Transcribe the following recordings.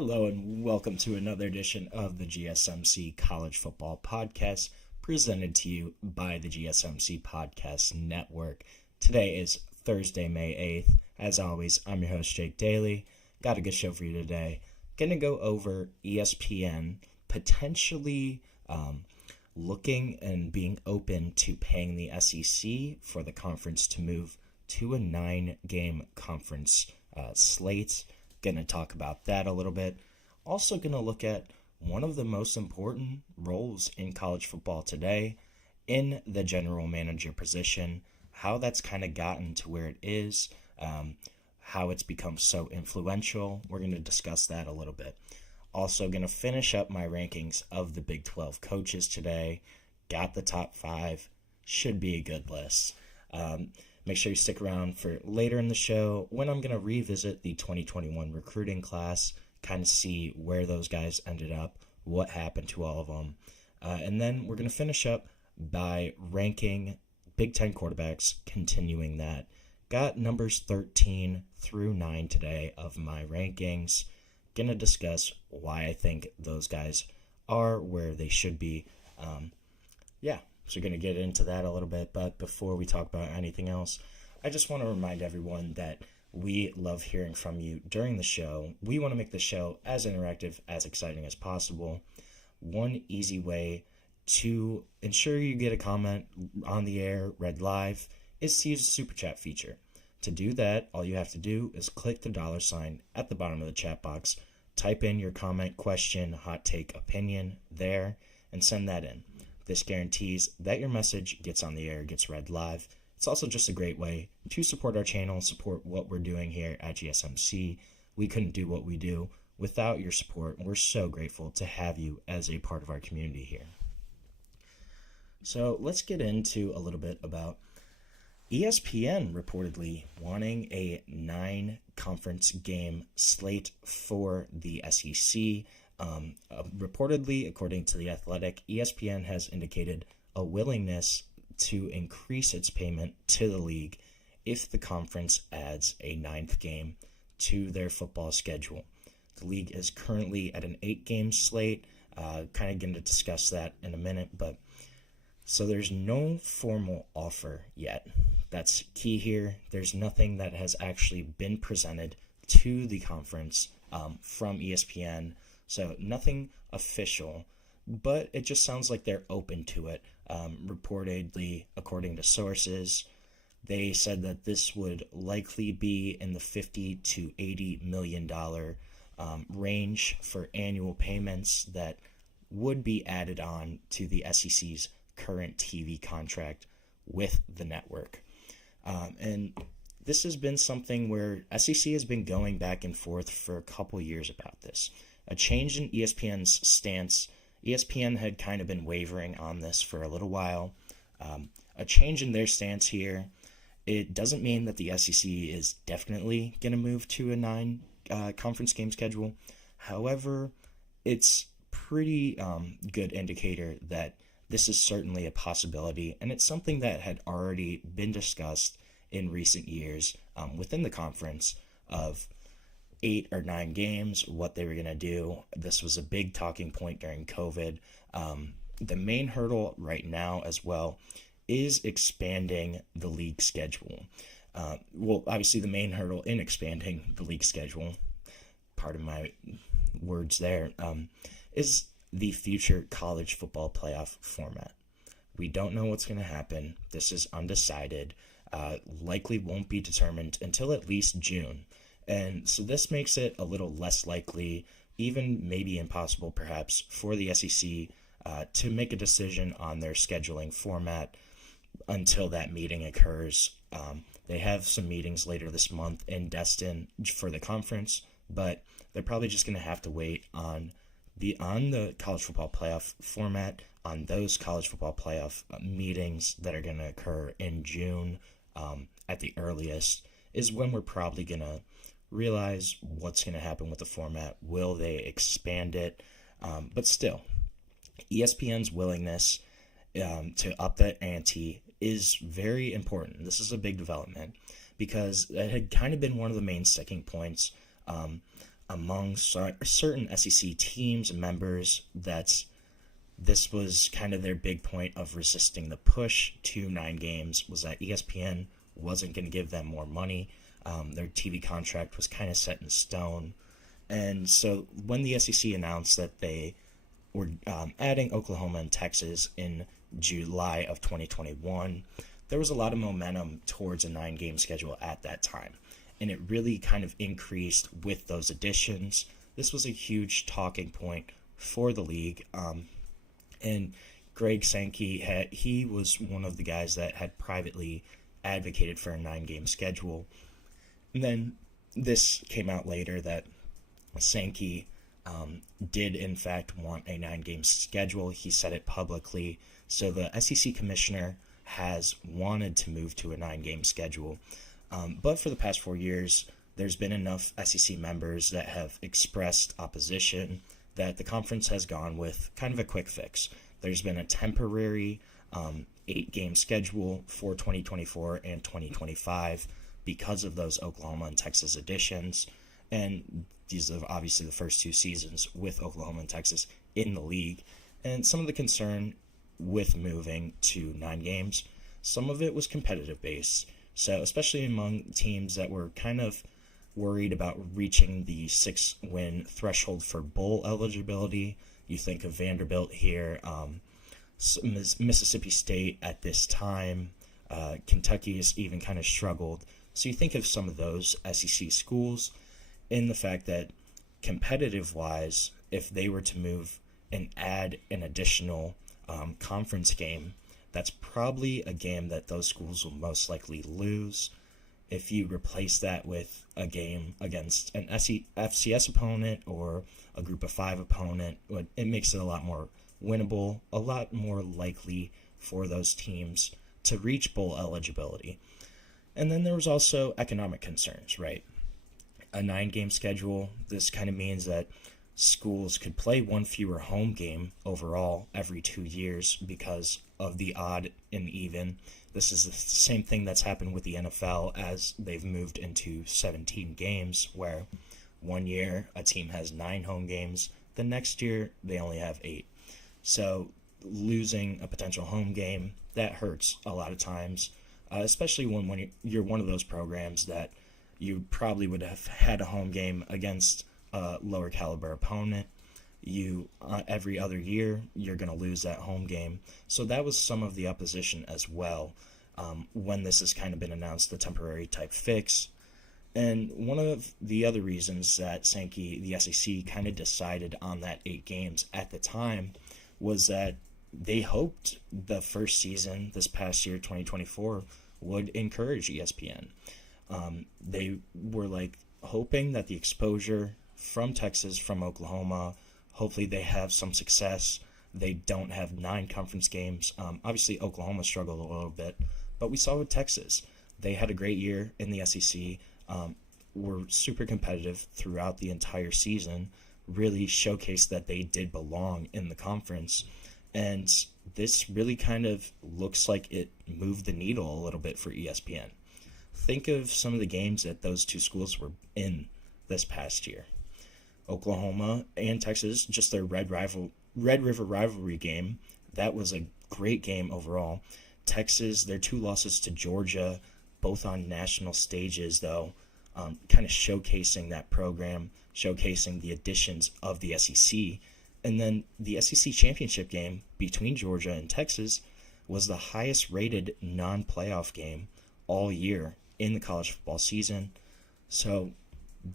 Hello and welcome to another edition of the GSMC College Football Podcast, presented to you by the GSMC Podcast Network. Today is Thursday, May 8th. As always, I'm your host, Jake Daly. Got a good show for you today. Going to go over ESPN potentially looking and being open to paying the SEC for the conference to move to a 9-game conference slate. Going to talk about that a little bit. Also going to look at one of the most important roles in college football today in the general manager position, how that's kind of gotten to where it is, how it's become so influential. We're going to discuss that a little bit. Also going to finish up my rankings of the Big 12 coaches today. Got the top 5. Should be a good list. Make sure you stick around for later in the show when I'm going to revisit the 2021 recruiting class, kind of see where those guys ended up, what happened to all of them. And then we're going to finish up by ranking Big 10 quarterbacks, continuing that. Got numbers 13 through 9 today of my rankings. Going to discuss why I think those guys are where they should be. So we're going to get into that a little bit, but before we talk about anything else, I just want to remind everyone that we love hearing from you during the show. We want to make the show as interactive, as exciting as possible. One easy way to ensure you get a comment on the air, read live, is to use the Super Chat feature. To do that, all you have to do is click the $sign at the bottom of the chat box, type in your comment, question, hot take, opinion there, and send that in. This guarantees that your message gets on the air, gets read live. It's also just a great way to support our channel, support what we're doing here at GSMC. We couldn't do what we do without your support. We're so grateful to have you as a part of our community here. So let's get into a little bit about ESPN reportedly wanting a 9-conference game slate for the SEC. Reportedly, according to The Athletic, ESPN has indicated a willingness to increase its payment to the league if the conference adds a 9th game to their football schedule. The league is currently at an 8-game slate. Kind of going to discuss that in a minute, but so there's no formal offer yet. That's key here. There's nothing that has actually been presented to the conference from ESPN. So nothing official, but it just sounds like they're open to it. Reportedly, according to sources, they said that this would likely be in the $50 to $80 million range for annual payments that would be added on to the SEC's current TV contract with the network. And this has been something where SEC has been going back and forth for a couple years about this. A change in ESPN's stance. ESPN had kind of been wavering on this for a little while. A change in their stance here. It doesn't mean that the SEC is definitely going to move to a 9-conference game schedule. However, it's pretty good indicator that this is certainly a possibility, and it's something that had already been discussed in recent years within the conference of 8 or 9 games, what they were going to do. This was a big talking point during COVID. The main hurdle right now as well is expanding the league schedule. Obviously the main hurdle in expanding the league schedule, pardon my words there, is the future college football playoff format. We don't know what's going to happen. This is undecided. Likely won't be determined until at least June. And so this makes it a little less likely, even maybe impossible perhaps, for the SEC to make a decision on their scheduling format until that meeting occurs. They have some meetings later this month in Destin for the conference, but they're probably just going to have to wait on the college football playoff format, on those college football playoff meetings that are going to occur in June at the earliest, is when we're probably going to realize what's going to happen with the format. Will they expand it? But still, ESPN's willingness to up that ante is very important. This is a big development because it had kind of been one of the main sticking points among certain SEC teams and members that this was kind of their big point of resisting the push to 9 games, was that ESPN wasn't going to give them more money. Their TV contract was kind of set in stone. And so when the SEC announced that they were adding Oklahoma and Texas in July of 2021, there was a lot of momentum towards a 9-game schedule at that time. And it really kind of increased with those additions. This was a huge talking point for the league. And Greg Sankey, he was one of the guys that had privately advocated for a 9-game schedule. And then this came out later that Sankey did in fact want a 9-game schedule. He said it publicly. So the SEC commissioner has wanted to move to a 9-game schedule. But for the past 4 years, there's been enough SEC members that have expressed opposition that the conference has gone with kind of a quick fix. There's been a temporary 8-game schedule for 2024 and 2025 because of those Oklahoma and Texas additions. And these are obviously the first 2 seasons with Oklahoma and Texas in the league. And some of the concern with moving to 9 games, some of it was competitive based. So especially among teams that were kind of worried about reaching the 6-win threshold for bowl eligibility. You think of Vanderbilt here, Mississippi State at this time, Kentucky has even kind of struggled. So you think of some of those SEC schools, in the fact that competitive-wise, if they were to move and add an additional conference game, that's probably a game that those schools will most likely lose. If you replace that with a game against an FCS opponent or a group of 5 opponent, it makes it a lot more winnable, a lot more likely for those teams to reach bowl eligibility. And then there was also economic concerns, right? A 9-game schedule, this kind of means that schools could play 1 fewer home game overall every 2 years because of the odd and even. This is the same thing that's happened with the NFL as they've moved into 17 games, where 1 year a team has 9 home games, the next year they only have 8. So losing a potential home game, that hurts a lot of times, especially when you're one of those programs that you probably would have had a home game against a lower caliber opponent. Every other year, you're going to lose that home game. So that was some of the opposition as well when this has kind of been announced, the temporary type fix. And one of the other reasons that Sankey, the SEC, kind of decided on that 8 games at the time was that they hoped the first season, this past year, 2024, would encourage ESPN. They were hoping that the exposure from Texas, from Oklahoma, hopefully they have some success. They don't have 9 conference games. Obviously, Oklahoma struggled a little bit, but we saw with Texas. They had a great year in the SEC, were super competitive throughout the entire season, really showcased that they did belong in the conference. And this really kind of looks like it moved the needle a little bit for ESPN. Think of some of the games that those 2 schools were in this past year. Oklahoma and Texas, just their Red River rivalry game, that was a great game overall. Texas, their 2 losses to Georgia, both on national stages, though, kind of showcasing that program, showcasing the additions of the SEC. And then the SEC championship game between Georgia and Texas was the highest rated non-playoff game all year in the college football season. So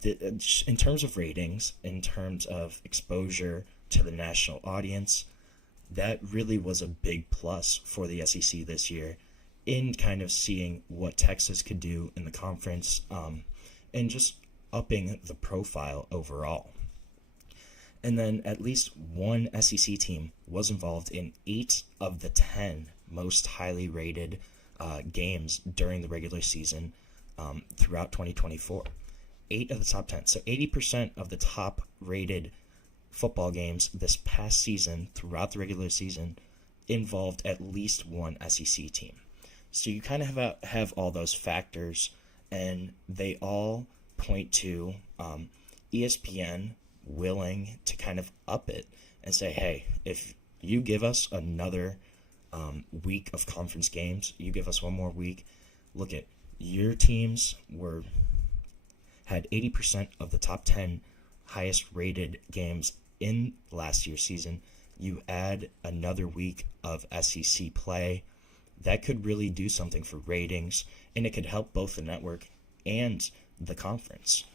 in terms of ratings, in terms of exposure to the national audience, that really was a big plus for the SEC this year in kind of seeing what Texas could do in the conference, and just upping the profile overall. And then at least one SEC team was involved in 8 of the 10 most highly rated games during the regular season throughout 2024. 8 of the top 10. So 80% of the top rated football games this past season throughout the regular season involved at least one SEC team. So you kind of have all those factors, and they all point to ESPN willing to kind of up it and say, hey, if you give us another week of conference games, you give us one more week, look at your teams had 80% of the top 10 highest rated games in last year's season. You add another week of SEC play, that could really do something for ratings, and it could help both the network and the conference.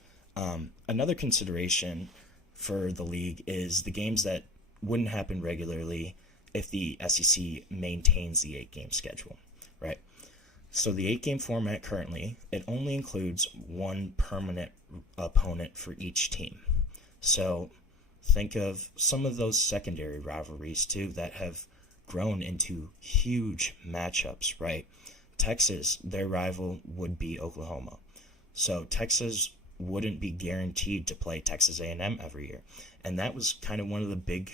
Another consideration for the league is the games that wouldn't happen regularly if the SEC maintains the 8-game schedule, right? So the 8-game format currently, it only includes one permanent opponent for each team. So think of some of those secondary rivalries too that have grown into huge matchups, right? Texas, their rival would be Oklahoma. So Texas wouldn't be guaranteed to play Texas A&M every year. And that was kind of one of the big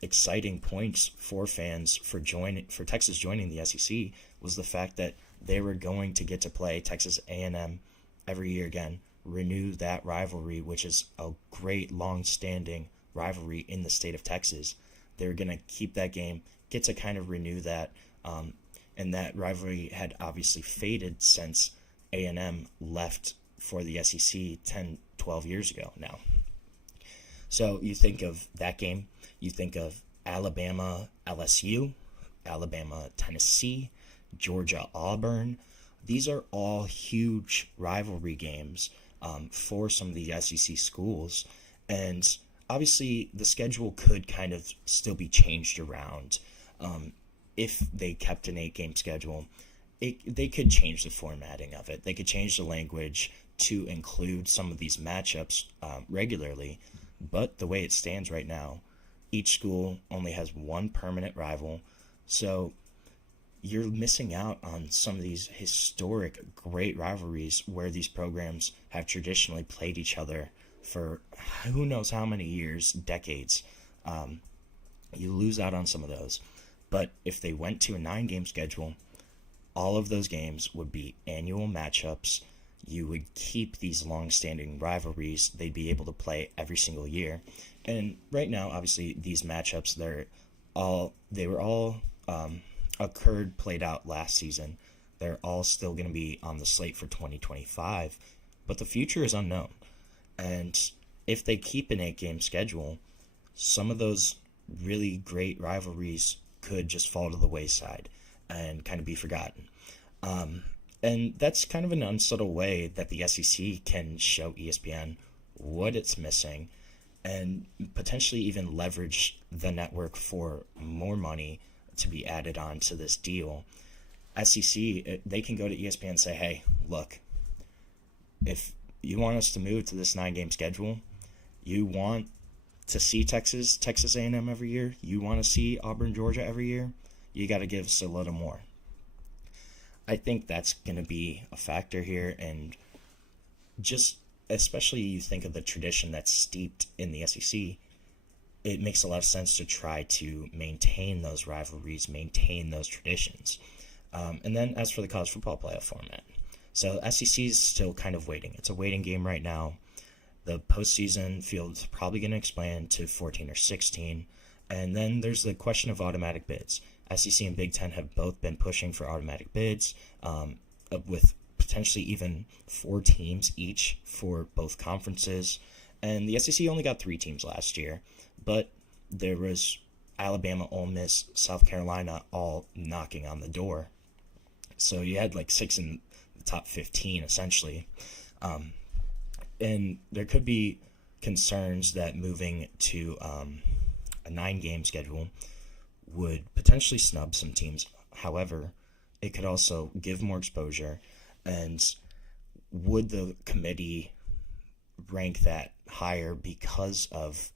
exciting points for fans for Texas joining the SEC was the fact that they were going to get to play Texas A&M every year again, renew that rivalry, which is a great long-standing rivalry in the state of Texas. They were going to keep that game, get to kind of renew that, and that rivalry had obviously faded since A&M left for the SEC 10, 12 years ago now. So you think of that game, you think of Alabama, LSU, Alabama, Tennessee, Georgia, Auburn. These are all huge rivalry games for some of the SEC schools. And obviously the schedule could kind of still be changed around if they kept an 8-game schedule. They could change the formatting of it. They could change the language to include some of these matchups regularly. But the way it stands right now, each school only has one permanent rival. So you're missing out on some of these historic great rivalries where these programs have traditionally played each other for who knows how many years, decades. You lose out on some of those. But if they went to a 9-game schedule, all of those games would be annual matchups. You would keep these long-standing rivalries. They'd be able to play every single year. And right now, obviously, these matchups, they were all played out last season. They're all still going to be on the slate for 2025. But the future is unknown. And if they keep an 8-game schedule, some of those really great rivalries could just fall to the wayside and kind of be forgotten. And that's kind of an unsubtle way that the SEC can show ESPN what it's missing and potentially even leverage the network for more money to be added on to this deal. SEC, they can go to ESPN and say, hey, look, if you want us to move to this 9-game schedule, you want to see Texas A&M every year, you want to see Auburn, Georgia every year, you got to give us a little more. I think that's going to be a factor here, and just especially you think of the tradition that's steeped in the SEC, it makes a lot of sense to try to maintain those rivalries, maintain those traditions. And then as for the college football playoff format, so SEC is still kind of waiting. It's a waiting game right now. The postseason field's probably going to expand to 14 or 16, and then there's the question of automatic bids. SEC and Big Ten have both been pushing for automatic bids, with potentially even 4 teams each for both conferences. And the SEC only got 3 teams last year, but there was Alabama, Ole Miss, South Carolina all knocking on the door. So you had like 6 in the top 15, essentially. And there could be concerns that moving to a 9-game schedule would potentially snub some teams. However, it could also give more exposure. And would the committee rank that higher because of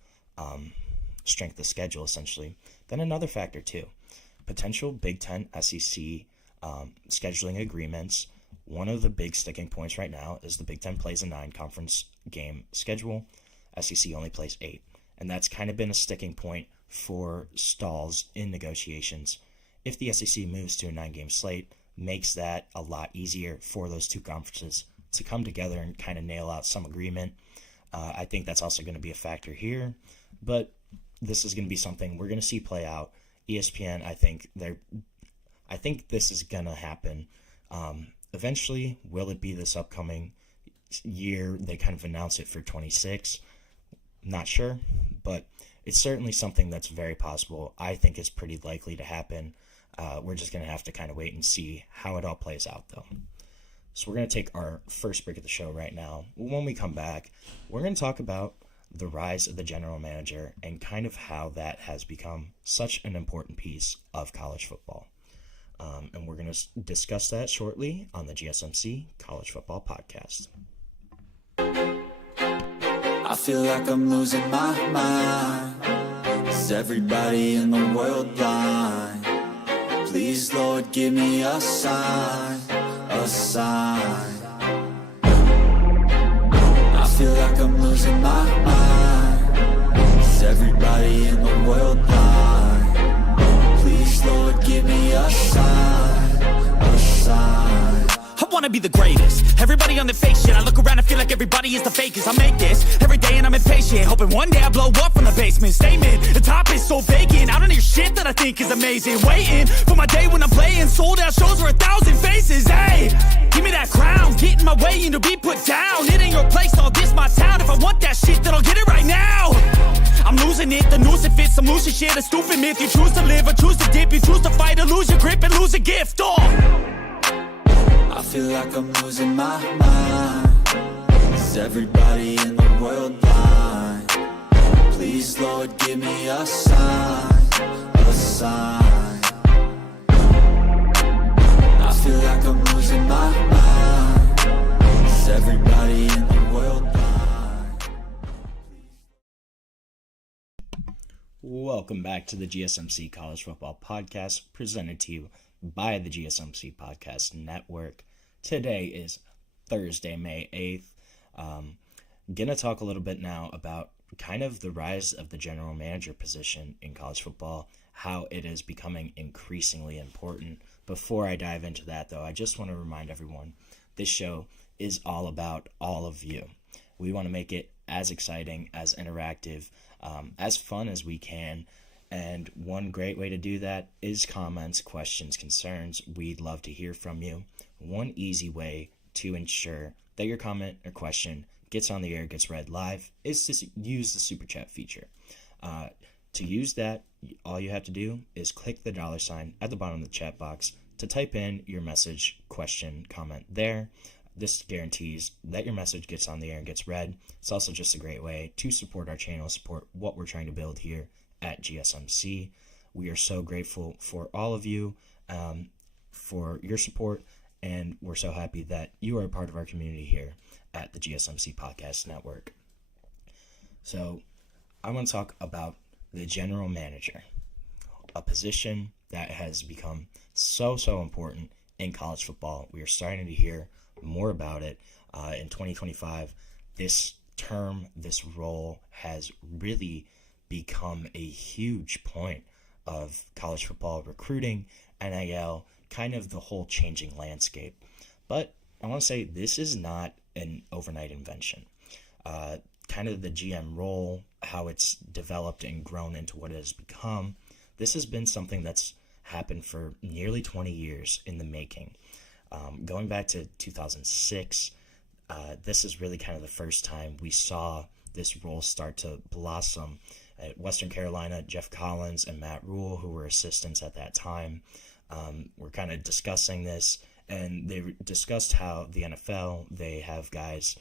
strength of schedule, essentially? Then another factor, too. Potential Big Ten, SEC scheduling agreements. One of the big sticking points right now is the Big Ten plays a 9-conference game schedule. SEC only plays 8. And that's kind of been a sticking point for stalls in negotiations. If the SEC moves to a 9-game slate, makes that a lot easier for those 2 conferences to come together and kind of nail out some agreement. I think that's also going to be a factor here, but this is going to be something we're going to see play out. ESPN, I think this is going to happen. Eventually, will it be this upcoming year? They kind of announce it for 26. Not sure, but it's certainly something that's very possible. I think it's pretty likely to happen. We're just going to have to kind of wait and see how it all plays out, though. So we're going to take our first break of the show right now. When we come back, we're going to talk about the rise of the general manager and kind of how that has become such an important piece of college football. And we're going to discuss that shortly on the GSMC College Football Podcast. I feel like I'm losing my mind. Is everybody in the world blind? Please, Lord, give me a sign, a sign. I feel like I'm losing my mind. Is everybody in the world blind? Please, Lord, give me a sign, a sign. I wanna be the greatest. Everybody on the fake shit. I look around and feel like everybody is the fakest. I make this every day and I'm impatient, hoping one day I blow up from the basement. Statement, the top is so vacant. I don't hear shit that I think is amazing. Waiting for my day when I'm playing sold out shows for 1,000 faces. Hey, give me that crown, get in my way and to be put down. It ain't your place, all this my town. If I want that shit, then I'll get it right now. I'm losing it, the noose it fits. I'm losing shit, a stupid myth. You choose to live or choose to dip. You choose to fight or lose your grip and lose a gift. I feel like I'm losing my mind. Is everybody in the world blind? Please, Lord, give me a sign, a sign. I feel like I'm losing my mind. Is everybody in the world blind? Welcome back to the GSMC College Football Podcast, presented to you by the GSMC Podcast Network. Today is Thursday, May 8th. Gonna talk a little bit now about kind of the rise of the general manager position in college football, how it is becoming increasingly important. Before I dive into that, though, I just want to remind everyone, this show is all about all of you. We want to make it as exciting, as interactive, as fun as we can. And one great way to do that is comments, questions, concerns. We'd love to hear from you. One easy way to ensure that your comment or question gets on the air, gets read live, is to use the Super Chat feature. To use that, all you have to do is click the $ at the bottom of the chat box to type in your message, question, comment there. This guarantees that your message gets on the air and gets read. It's also just a great way to support our channel, support what we're trying to build here at GSMC. We are so grateful for all of you, for your support, and we're so happy that you are a part of our community here at the GSMC Podcast Network. So I want to talk about the general manager, a position that has become so important in college football. We are starting to hear more about it. In 2025, this term, this role has really become a huge point of college football recruiting, NIL, kind of the whole changing landscape. But I want to say this is not an overnight invention. Kind of the GM role, how it's developed and grown into what it has become, this has been something that's happened for nearly 20 years in the making. Going back to 2006, this is really kind of the first time we saw this role start to blossom. At Western Carolina, Jeff Collins and Matt Rule, who were assistants at that time, were kind of discussing this, and they discussed how the NFL, they have guys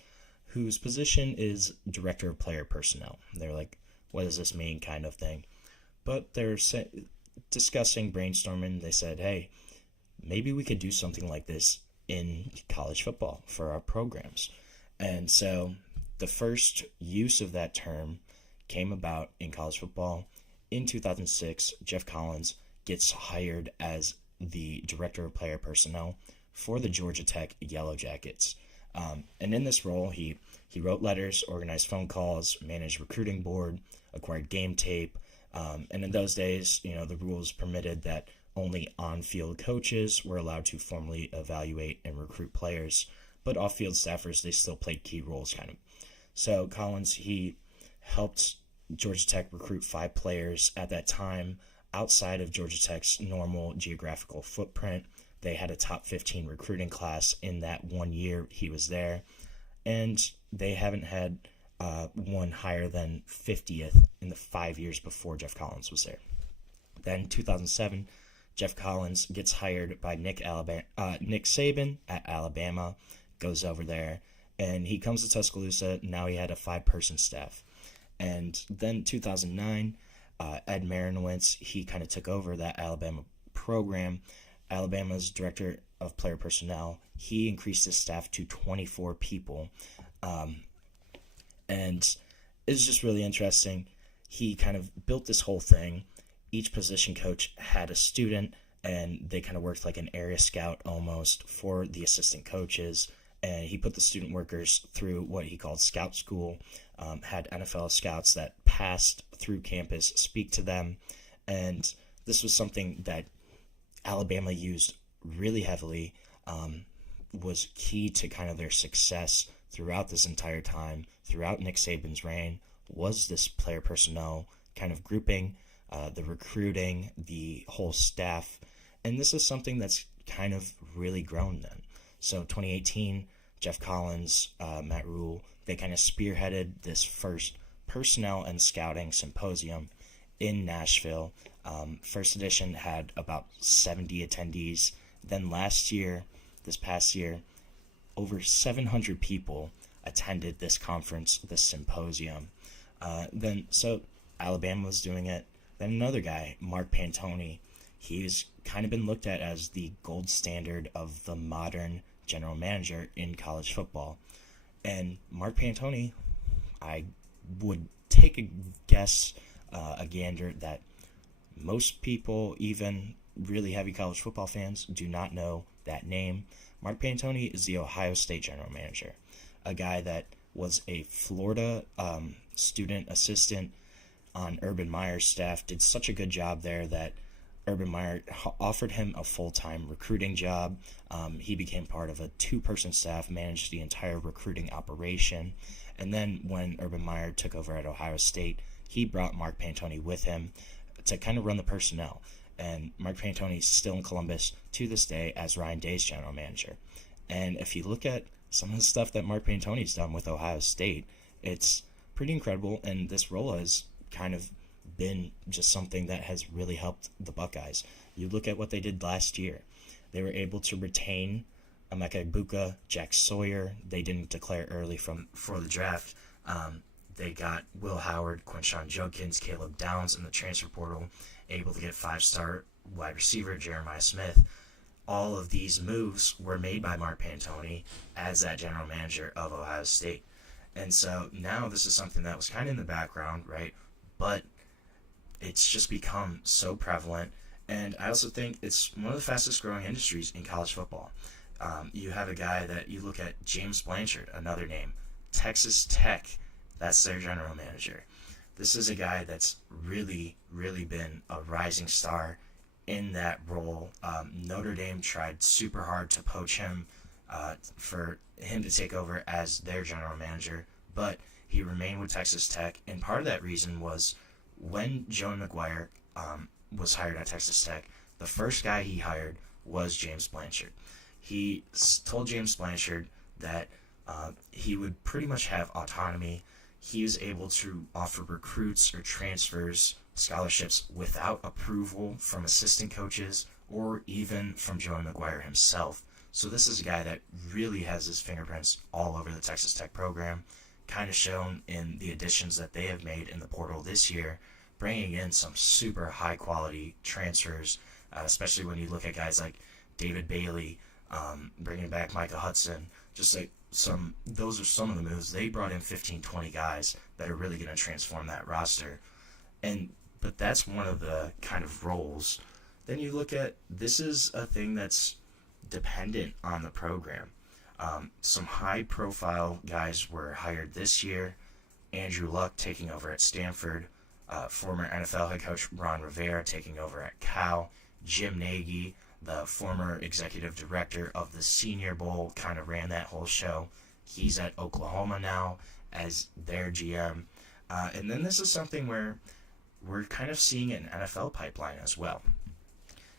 whose position is director of player personnel. They're like, what does this mean, kind of thing. But they're discussing, brainstorming. They said, hey, maybe we could do something like this in college football for our programs. And so the first use of that term came about in college football. In 2006, Jeff Collins gets hired as the director of player personnel for the Georgia Tech Yellow Jackets. And in this role, he wrote letters, organized phone calls, managed recruiting board, acquired game tape. And in those days, the rules permitted that only on-field coaches were allowed to formally evaluate and recruit players, but off-field staffers, they still played key roles, kind of. So Collins, he helped Georgia Tech recruit 5 players at that time outside of Georgia Tech's normal geographical footprint. They had a top 15 recruiting class in that 1 year he was there, and they haven't had one higher than 50th in the 5 years before Jeff Collins was there. Then 2007, Jeff Collins gets hired by Nick Saban at Alabama, goes over there, and he comes to Tuscaloosa. Now he had a 5-person staff. And then 2009, Ed Marinowitz, he kind of took over that Alabama program. Alabama's director of player personnel, he increased his staff to 24 people. And it's just really interesting. He kind of built this whole thing. Each position coach had a student, and they kind of worked like an area scout almost for the assistant coaches. And he put the student workers through what he called scout school, had NFL scouts that passed through campus speak to them. And this was something that Alabama used really heavily, was key to kind of their success throughout this entire time, throughout Nick Saban's reign, was this player personnel kind of grouping, the recruiting, the whole staff. And this is something that's kind of really grown then. So 2018, Jeff Collins, Matt Rule, they kind of spearheaded this first personnel and scouting symposium in Nashville. First edition had about 70 attendees. Then this past year, over 700 people attended this conference, this symposium. So Alabama was doing it. Then another guy, Mark Pantoni, he's kind of been looked at as the gold standard of the modern general manager in college football. And Mark Pantoni, I would take a guess, a gander, that most people, even really heavy college football fans, do not know that name. Mark Pantoni is the Ohio State general manager, a guy that was a Florida student assistant on Urban Meyer's staff, did such a good job there that Urban Meyer offered him a full-time recruiting job. He became part of a 2-person staff, managed the entire recruiting operation. And then when Urban Meyer took over at Ohio State, he brought Mark Pantoni with him to kind of run the personnel. And Mark Pantoni is still in Columbus to this day as Ryan Day's general manager. And if you look at some of the stuff that Mark Pantoni's done with Ohio State, it's pretty incredible. And this role has kind of been just something that has really helped the Buckeyes. You look at what they did last year. They were able to retain Emeka Egbuka, Jack Sawyer. They didn't declare early for the draft. They got Will Howard, Quinshon Judkins, Caleb Downs in the transfer portal, able to get 5-star wide receiver Jeremiah Smith. All of these moves were made by Mark Pantoni as that general manager of Ohio State. And so now this is something that was kind of in the background, right? But it's just become so prevalent. And I also think it's one of the fastest growing industries in college football. You have a guy that you look at, James Blanchard, another name, Texas Tech, that's their general manager. This is a guy that's really, really been a rising star in that role. Notre Dame tried super hard to poach him for him to take over as their general manager, but he remained with Texas Tech, and part of that reason was when Joey McGuire was hired at Texas Tech, the first guy he hired was James Blanchard. He told James Blanchard that he would pretty much have autonomy. He was able to offer recruits or transfers, scholarships without approval from assistant coaches or even from Joey McGuire himself. So this is a guy that really has his fingerprints all over the Texas Tech program, kind of shown in the additions that they have made in the portal this year, bringing in some super high-quality transfers, especially when you look at guys like David Bailey, bringing back Micah Hudson. Just like those are some of the moves. They brought in 15, 20 guys that are really going to transform that roster. But that's one of the kind of roles. Then you look at, this is a thing that's dependent on the program. Some high-profile guys were hired this year. Andrew Luck taking over at Stanford. Former NFL head coach Ron Rivera taking over at Cal. Jim Nagy, the former executive director of the Senior Bowl, kind of ran that whole show. He's at Oklahoma now. as their GM. And then this is something where we're kind of seeing an NFL pipeline as well.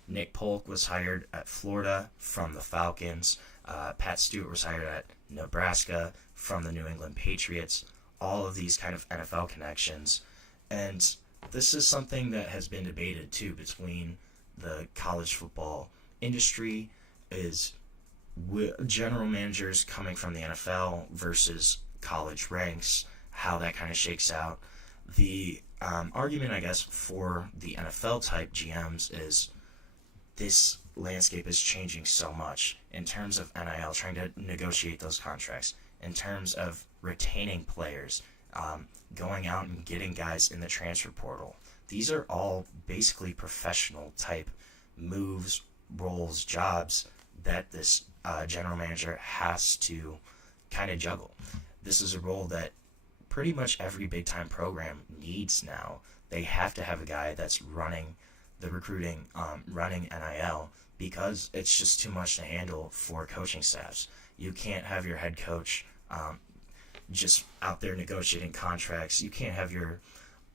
Nick Polk was hired at Florida from the Falcons. Pat Stewart was hired at Nebraska from the New England Patriots. All of these kind of NFL connections. And this is something that has been debated too between the college football industry, is general managers coming from the NFL versus college ranks, how that kind of shakes out. The argument, I guess, for the NFL type GMs is this landscape is changing so much in terms of NIL, trying to negotiate those contracts, in terms of retaining players, going out and getting guys in the transfer portal. These are all basically professional type moves, roles, jobs that this general manager has to kind of juggle. This is a role that pretty much every big time program needs now. They have to have a guy that's running the recruiting, running NIL, because it's just too much to handle for coaching staffs. You can't have your head coach just out there negotiating contracts. You can't have your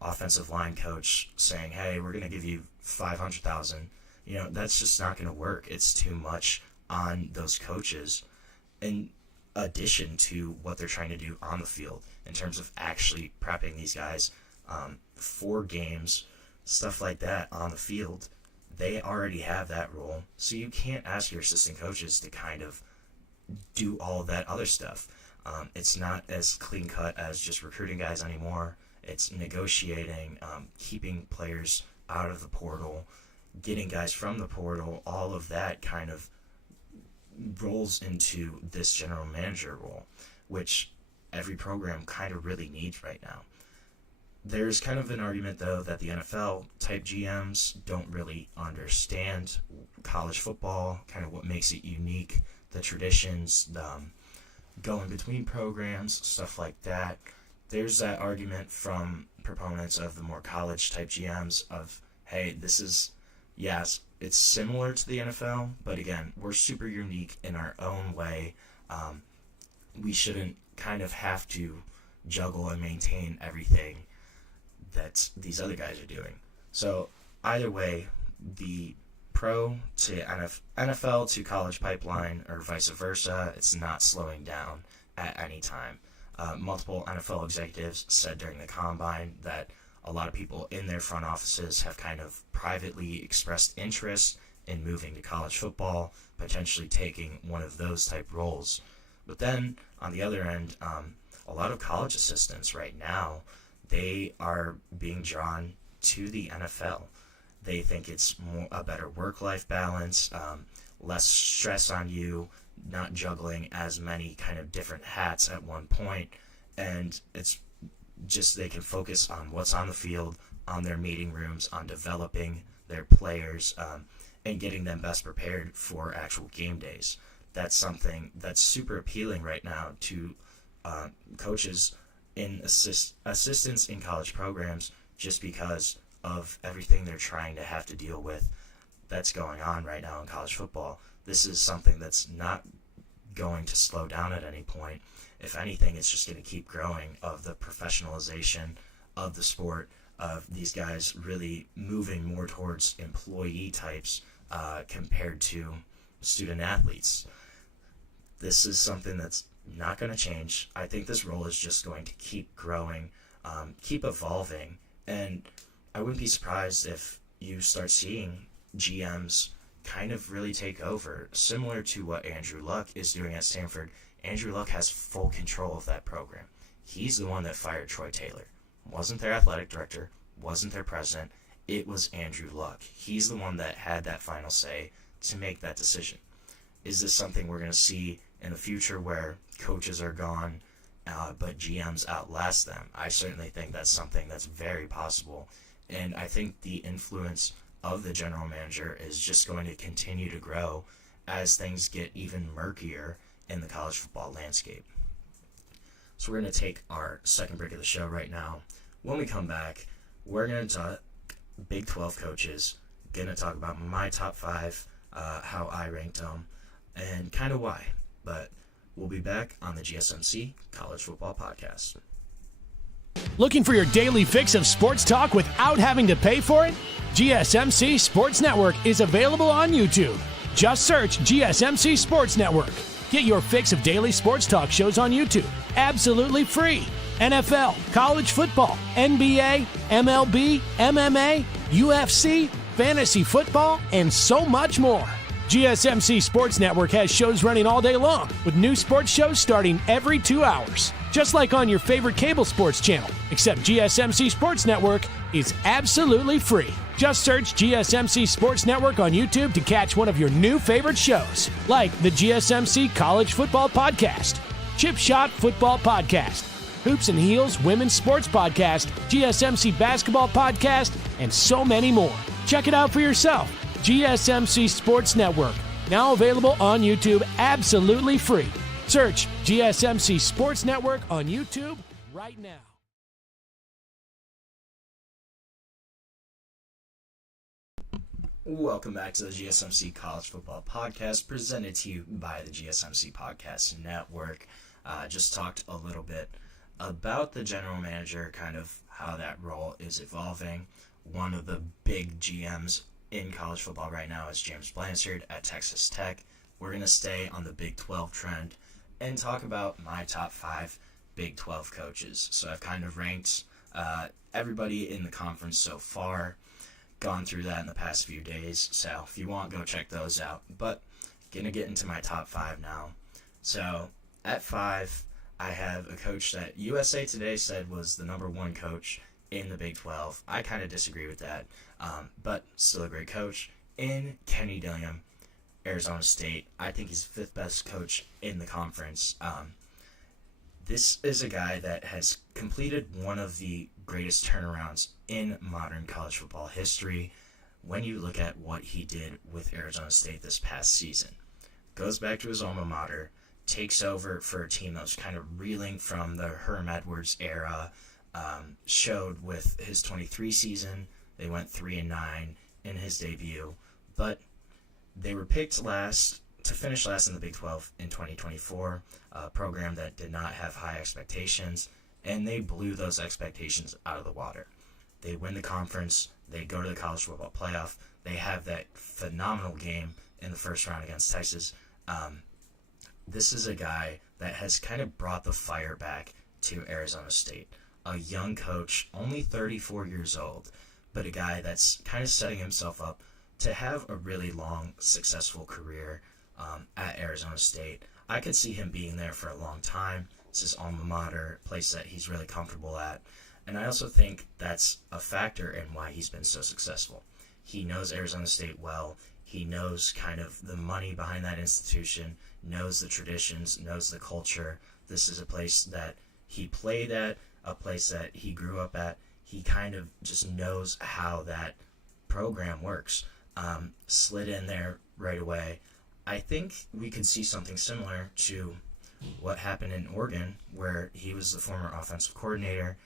offensive line coach saying, hey, we're going to give you $500,000. You know, that's just not going to work. It's too much on those coaches, in addition to what they're trying to do on the field in terms of actually prepping these guys for games, stuff like that on the field. They already have that role, so you can't ask your assistant coaches to kind of do all of that other stuff. It's not as clean cut as just recruiting guys anymore. It's negotiating, keeping players out of the portal, getting guys from the portal. All of that kind of rolls into this general manager role, which every program kind of really needs right now. There's kind of an argument, though, that the NFL type GMs don't really understand college football, kind of what makes it unique, the traditions, the going between programs, stuff like that. There's that argument from proponents of the more college type GMs of, hey, this is, yes, it's similar to the NFL, but again, we're super unique in our own way. We shouldn't kind of have to juggle and maintain everything that these other guys are doing. So either way, the pro to NFL to college pipeline, or vice versa, it's not slowing down at any time. Multiple NFL executives said during the combine that a lot of people in their front offices have kind of privately expressed interest in moving to college football, potentially taking one of those type roles. But then on the other end, a lot of college assistants right now, they are being drawn to the NFL. They think it's a better work-life balance, less stress on you, not juggling as many kind of different hats at one point, and it's just they can focus on what's on the field, on their meeting rooms, on developing their players, and getting them best prepared for actual game days. That's something that's super appealing right now to coaches in assistants in college programs, just because of everything they're trying to have to deal with that's going on right now in college football. This is something that's not going to slow down at any point. If anything, it's just going to keep growing, of the professionalization of the sport, of these guys really moving more towards employee types compared to student athletes. This is something that's not going to change. I think this role is just going to keep growing, keep evolving, and I wouldn't be surprised if you start seeing GMs kind of really take over, similar to what Andrew Luck is doing at Stanford. Andrew Luck has full control of that program. He's the one that fired Troy Taylor. Wasn't their athletic director, wasn't their president. It was Andrew Luck. He's the one that had that final say to make that decision. Is this something we're going to see in the future where coaches are gone, but GMs outlast them? I certainly think that's something that's very possible. And I think the influence of the general manager is just going to continue to grow as things get even murkier in the college football landscape. So we're going to take our second break of the show right now. When we come back, we're going to talk Big 12 coaches, going to talk about my top 5, how I ranked them, and kind of why. But We'll be back on the GSMC College Football Podcast. Looking for your daily fix of sports talk without having to pay for it? GSMC Sports Network is available on YouTube. Just search GSMC Sports Network. Get your fix of daily sports talk shows on YouTube, absolutely free. NFL, college football, NBA, MLB, MMA, UFC, fantasy football, and so much more. GSMC Sports Network has shows running all day long, with new sports shows starting every 2 hours. Just like on your favorite cable sports channel, except GSMC Sports Network is absolutely free. Just search GSMC Sports Network on YouTube to catch one of your new favorite shows, like the GSMC College Football Podcast, Chip Shot Football Podcast, Hoops and Heels Women's Sports Podcast, GSMC Basketball Podcast, and so many more. Check it out for yourself. GSMC Sports Network, now available on YouTube absolutely free. Search GSMC Sports Network on YouTube right now. Welcome back to the GSMC College Football Podcast, presented to you by the GSMC Podcast Network. Just talked a little bit about the general manager, kind of how that role is evolving. One of the big GMs in college football right now is James Blanchard at Texas Tech. We're going to stay on the Big 12 trend and talk about my top 5 Big 12 coaches. So I've kind of ranked everybody in the conference so far, gone through that in the past few days. So if you want, go check those out. But going to get into my top 5 now. So at 5, I have a coach that USA Today said was the number 1 coach in the Big 12. I kind of disagree with that, but still a great coach. In Kenny Dillingham, Arizona State. I think he's the 5th best coach in the conference. This is a guy that has completed one of the greatest turnarounds in modern college football history when you look at what he did with Arizona State this past season. Goes back to his alma mater, takes over for a team that was kind of reeling from the Herm Edwards era, showed with his 23 season. They went 3-9 in his debut, but they were picked last to finish last in the Big 12 in 2024, a program that did not have high expectations, and they blew those expectations out of the water. They win the conference, they go to the college football playoff, they have that phenomenal game in the first round against Texas. This is a guy that has kind of brought the fire back to Arizona State. A young coach, only 34 years old, but a guy that's kind of setting himself up to have a really long, successful career at Arizona State. I could see him being there for a long time. It's his alma mater, a place that he's really comfortable at. And I also think that's a factor in why he's been so successful. He knows Arizona State well. He knows kind of the money behind that institution, knows the traditions, knows the culture. This is a place that he played at, a place that he grew up at. He kind of just knows how that program works. Slid in there right away. I think we could see something similar to what happened in Oregon, where he was the former offensive coordinator,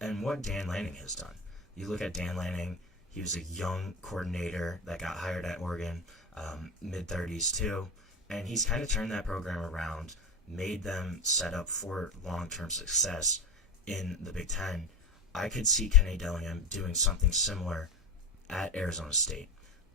and what Dan Lanning has done. You look at Dan Lanning, he was a young coordinator that got hired at Oregon, mid-30s too, and he's kind of turned that program around, made them set up for long-term success in the Big Ten. I could see Kenny Dillingham doing something similar at Arizona State,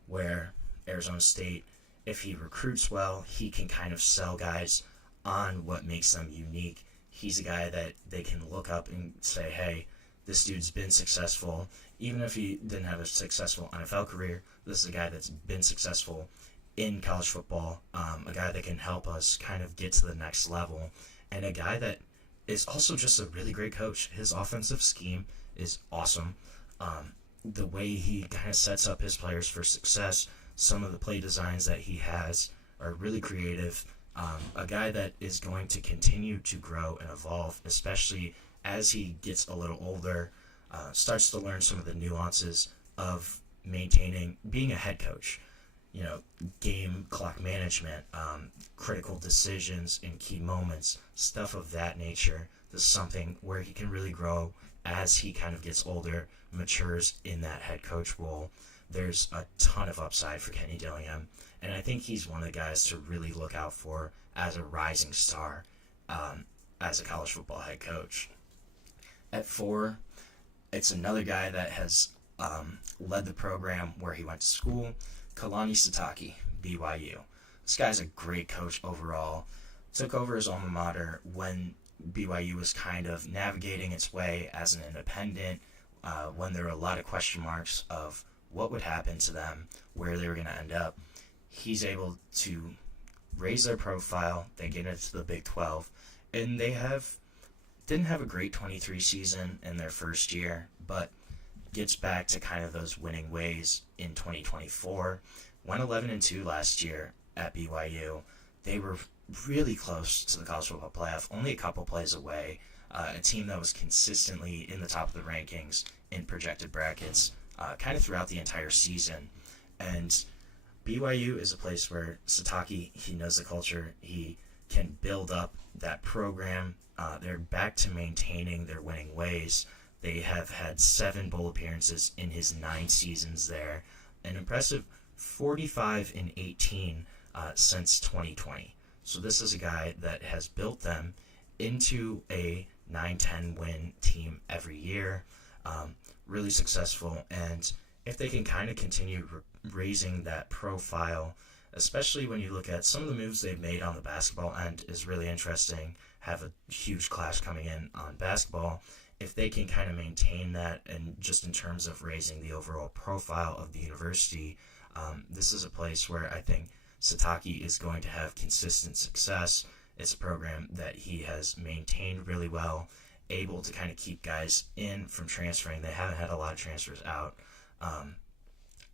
where Arizona State, if he recruits well, he can kind of sell guys on what makes them unique. He's a guy that they can look up and say, hey, this dude's been successful. Even if he didn't have a successful NFL career, this is a guy that's been successful in college football, a guy that can help us kind of get to the next level, and a guy that is also just a really great coach. His offensive scheme is awesome. The way he kind of sets up his players for success, some of the play designs that he has are really creative. A guy that is going to continue to grow and evolve, especially as he gets a little older, starts to learn some of the nuances of being a head coach. You know, game clock management, critical decisions in key moments, stuff of that nature. This is something where he can really grow as he kind of gets older, matures in that head coach role. there's a ton of upside for Kenny Dillingham, and I think he's one of the guys to really look out for as a rising star as a college football head coach. At 4, it's another guy that has led the program where he went to school, Kalani Sitake, BYU. This guy's a great coach overall. Took over his alma mater when BYU was kind of navigating its way as an independent, when there were a lot of question marks of what would happen to them, where they were going to end up. He's able to raise their profile. They get into the Big 12, and they didn't have a great 23 season in their first year, but gets back to kind of those winning ways in 2024. Went 11-2 last year at BYU. They were really close to the college football playoff, only a couple plays away. A team that was consistently in the top of the rankings in projected brackets kind of throughout the entire season. And BYU is a place where Sitake, he knows the culture. He can build up that program. They're back to maintaining their winning ways. They have had 7 bowl appearances in his 9 seasons there. An impressive 45-18 since 2020. So this is a guy that has built them into a 9-10 win team every year. Really successful. And if they can kind of continue raising that profile, especially when you look at some of the moves they've made on the basketball end is really interesting. Have a huge clash coming in on basketball. If they can kind of maintain that, and just in terms of raising the overall profile of the university, this is a place where I think Sitake is going to have consistent success. It's a program that he has maintained really well, able to kind of keep guys in from transferring. They haven't had a lot of transfers out,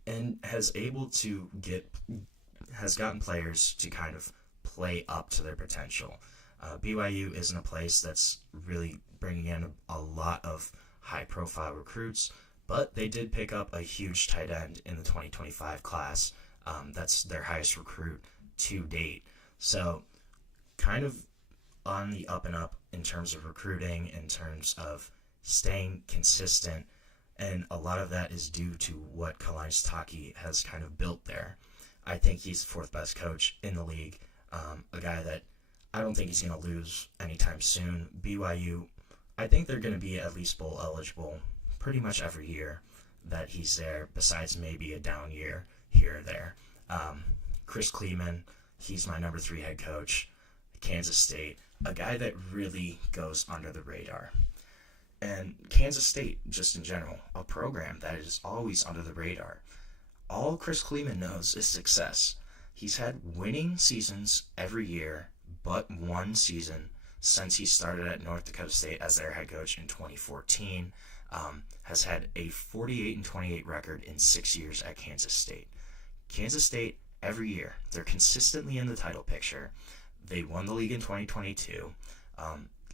and has gotten players to kind of play up to their potential. BYU isn't a place that's really bringing in a lot of high-profile recruits, but they did pick up a huge tight end in the 2025 class. That's their highest recruit to date. So kind of on the up and up in terms of recruiting, in terms of staying consistent, and a lot of that is due to what Kalani Sitake has kind of built there. I think he's the 4th best coach in the league, a guy that I don't think he's going to lose anytime soon. BYU, I think they're going to be at least bowl eligible pretty much every year that he's there, besides maybe a down year here or there. Chris Kleeman, he's my number 3 head coach. Kansas State, a guy that really goes under the radar. And Kansas State, just in general, a program that is always under the radar. All Chris Kleeman knows is success. He's had winning seasons every year, but one season since he started at North Dakota State as their head coach in 2014. Has had a 48-28 record in 6 years at Kansas State. Kansas State, every year, they're consistently in the title picture. They won the league in 2022.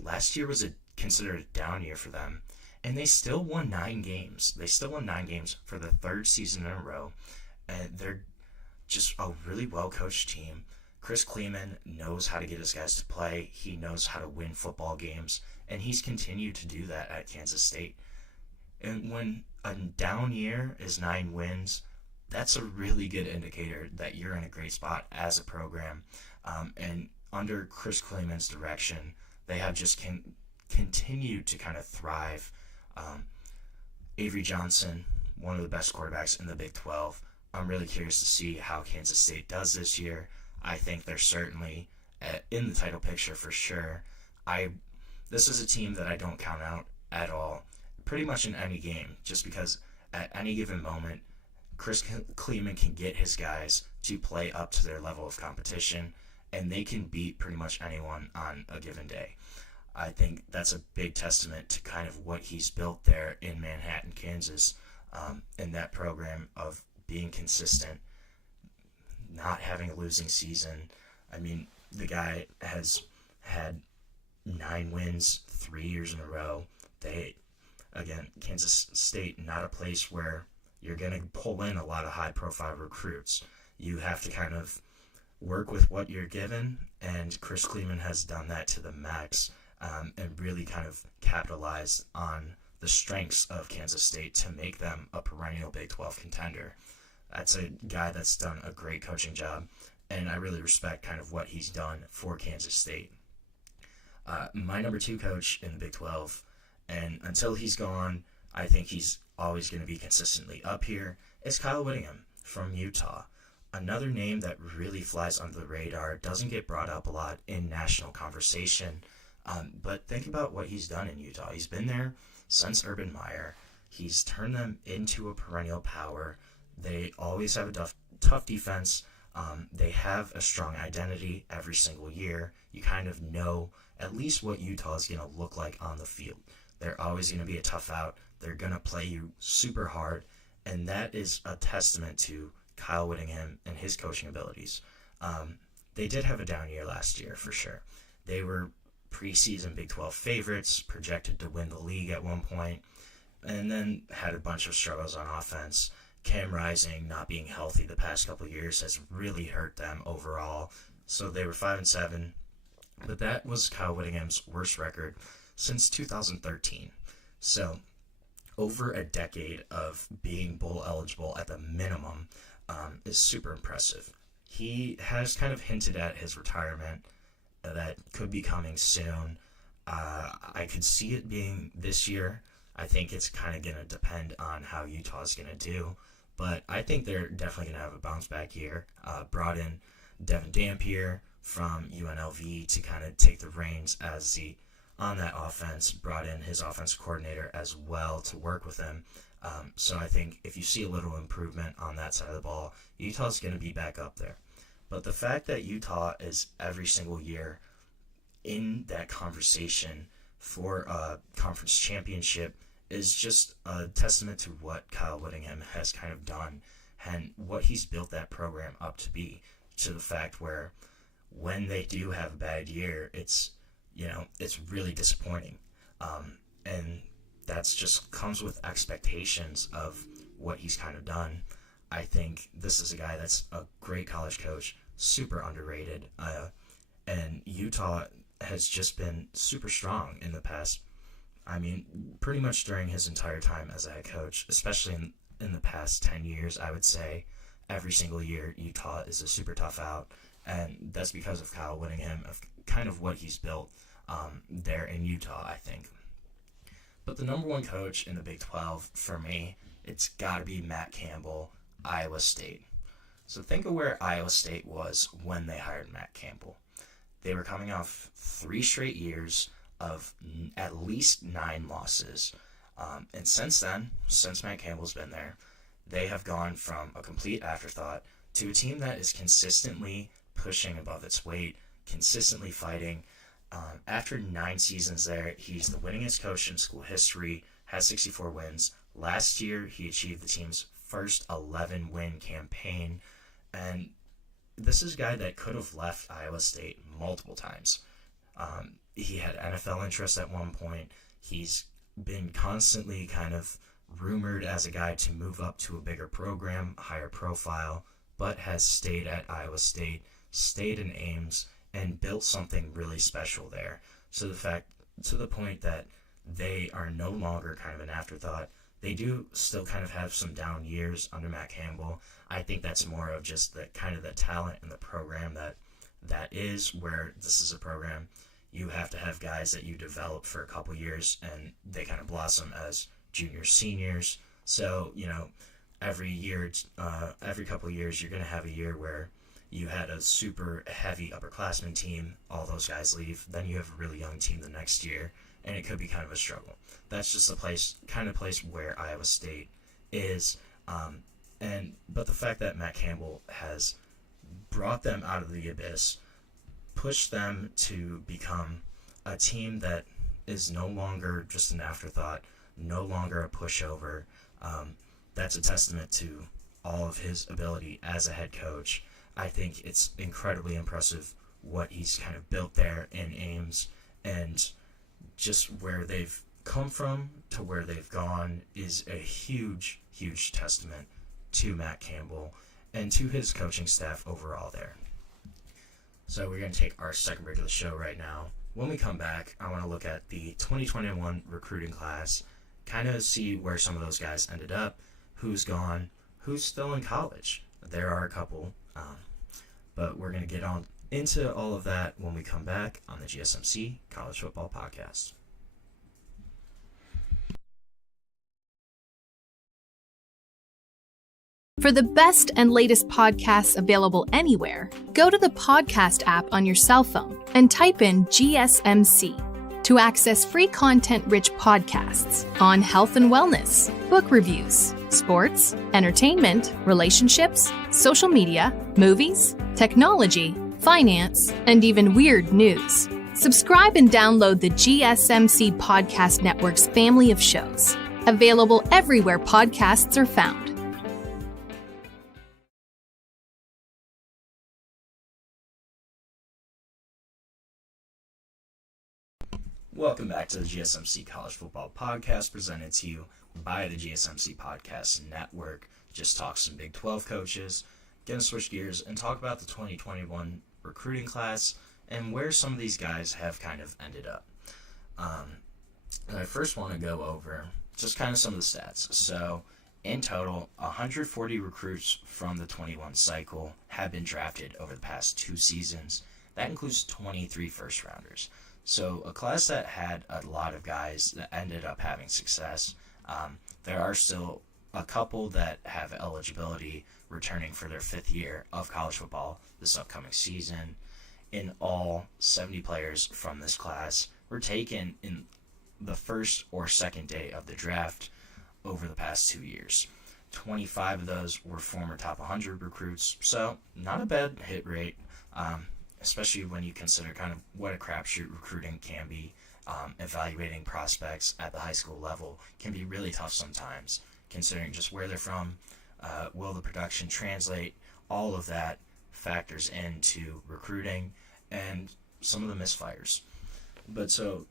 Last year was considered a down year for them, and they still won 9 games. They still won 9 games for the 3rd season in a row, and they're just a really well-coached team. Chris Kleeman knows how to get his guys to play. He knows how to win football games, and he's continued to do that at Kansas State. And when a down year is 9 wins, that's a really good indicator that you're in a great spot as a program. And under Chris Kleeman's direction, they have just continued to kind of thrive. Avery Johnson, one of the best quarterbacks in the Big 12. I'm really curious to see how Kansas State does this year. I think they're certainly in the title picture for sure. This is a team that I don't count out at all, pretty much in any game, just because at any given moment, Chris Kleeman can get his guys to play up to their level of competition, and they can beat pretty much anyone on a given day. I think that's a big testament to kind of what he's built there in Manhattan, Kansas, in that program of being consistent, not having a losing season. I mean, the guy has had 9 wins 3 years in a row. Kansas State, not a place where you're going to pull in a lot of high-profile recruits. You have to kind of work with what you're given, and Chris Kleeman has done that to the max, and really kind of capitalized on the strengths of Kansas State to make them a perennial Big 12 contender. That's a guy that's done a great coaching job, and I really respect kind of what he's done for Kansas State. My number 2 coach in the Big 12, and until he's gone, I think he's always going to be consistently up here, is Kyle Whittingham from Utah. Another name that really flies under the radar, doesn't get brought up a lot in national conversation, but think about what he's done in Utah. He's been there since Urban Meyer. He's turned them into a perennial power. They always have a tough defense. They have a strong identity every single year. You kind of know at least what Utah is going to look like on the field. They're always going to be a tough out. They're going to play you super hard, and that is a testament to Kyle Whittingham and his coaching abilities. They did have a down year last year, for sure. They were preseason Big 12 favorites, projected to win the league at one point, and then had a bunch of struggles on offense. Cam Rising not being healthy the past couple of years has really hurt them overall. So they were 5-7, but that was Kyle Whittingham's worst record since 2013. So over a decade of being bowl eligible at the minimum is super impressive. He has kind of hinted at his retirement that could be coming soon. I could see it being this year. I think it's kind of going to depend on how Utah is going to do. But I think they're definitely going to have a bounce back year. Brought in Devin Dampier from UNLV to kind of take the reins on that offense. Brought in his offensive coordinator as well to work with him. So I think if you see a little improvement on that side of the ball, Utah's going to be back up there. But the fact that Utah is every single year in that conversation for a conference championship is just a testament to what Kyle Whittingham has kind of done and what he's built that program up to be, to the fact where when they do have a bad year, it's really disappointing. And that's just comes with expectations of what he's kind of done. I think this is a guy that's a great college coach, super underrated, and Utah has just been super strong in the past. I mean, pretty much during his entire time as a head coach, especially in the past 10 years, I would say every single year Utah is a super tough out, and that's because of Kyle Whittingham, of kind of what he's built there in Utah, I think. But the number 1 coach in the Big 12, for me, it's got to be Matt Campbell, Iowa State. So think of where Iowa State was when they hired Matt Campbell. They were coming off 3 straight years of at least 9 losses. And since then, since Matt Campbell's been there, they have gone from a complete afterthought to a team that is consistently pushing above its weight, consistently fighting. After 9 seasons there, he's the winningest coach in school history, has 64 wins. Last year, he achieved the team's first 11-win campaign. And this is a guy that could have left Iowa State multiple times. He had NFL interest at one point. He's been constantly kind of rumored as a guy to move up to a bigger program, higher profile, but has stayed at Iowa State, stayed in Ames, and built something really special there. So to the point that they are no longer kind of an afterthought. They do still kind of have some down years under Matt Campbell. I think that's more of just the kind of the talent in the program that is where this is a program you have to have guys that you develop for a couple years and they kind of blossom as juniors, seniors. So, every year, every couple of years, you're going to have a year where you had a super heavy upperclassmen team, all those guys leave, then you have a really young team the next year, and it could be kind of a struggle. That's just the place where Iowa State is. But the fact that Matt Campbell has brought them out of the abyss, pushed them to become a team that is no longer just an afterthought, no longer a pushover. That's a testament to all of his ability as a head coach. I think it's incredibly impressive what he's kind of built there in Ames, and just where they've come from to where they've gone is a huge, huge testament to Matt Campbell and to his coaching staff overall there. So we're going to take our second break of the show right now. When we come back, I want to look at the 2021 recruiting class kind of see where some of those guys ended up, who's gone, who's still in college. There are a couple, but we're going to get on into all of that when we come back on the GSMC College Football Podcast. For the best and latest podcasts available anywhere, go to the podcast app on your cell phone and type in GSMC to access free content-rich podcasts on health and wellness, book reviews, sports, entertainment, relationships, social media, movies, technology, finance, and even weird news. Subscribe and download the GSMC Podcast Network's family of shows, available everywhere podcasts are found. Welcome back to the GSMC College Football Podcast, presented to you by the GSMC Podcast Network. Just talk some Big 12 coaches, gonna switch gears and talk about the 2021 recruiting class and where some of these guys have kind of ended up. And I first want to go over just kind of some of the stats. So, in total, 140 recruits from the 21 cycle have been drafted over the past 2 seasons. That includes 23 first-rounders. So a class that had a lot of guys that ended up having success. There are still a couple that have eligibility returning for their 5th year of college football this upcoming season. In all, 70 players from this class were taken in the first or second day of the draft over the past 2 years. 25 of those were former top 100 recruits, so not a bad hit rate. Especially when you consider kind of what a crapshoot recruiting can be. Evaluating prospects at the high school level can be really tough sometimes, considering just where they're from, will the production translate, all of that factors into recruiting and some of the misfires. But so,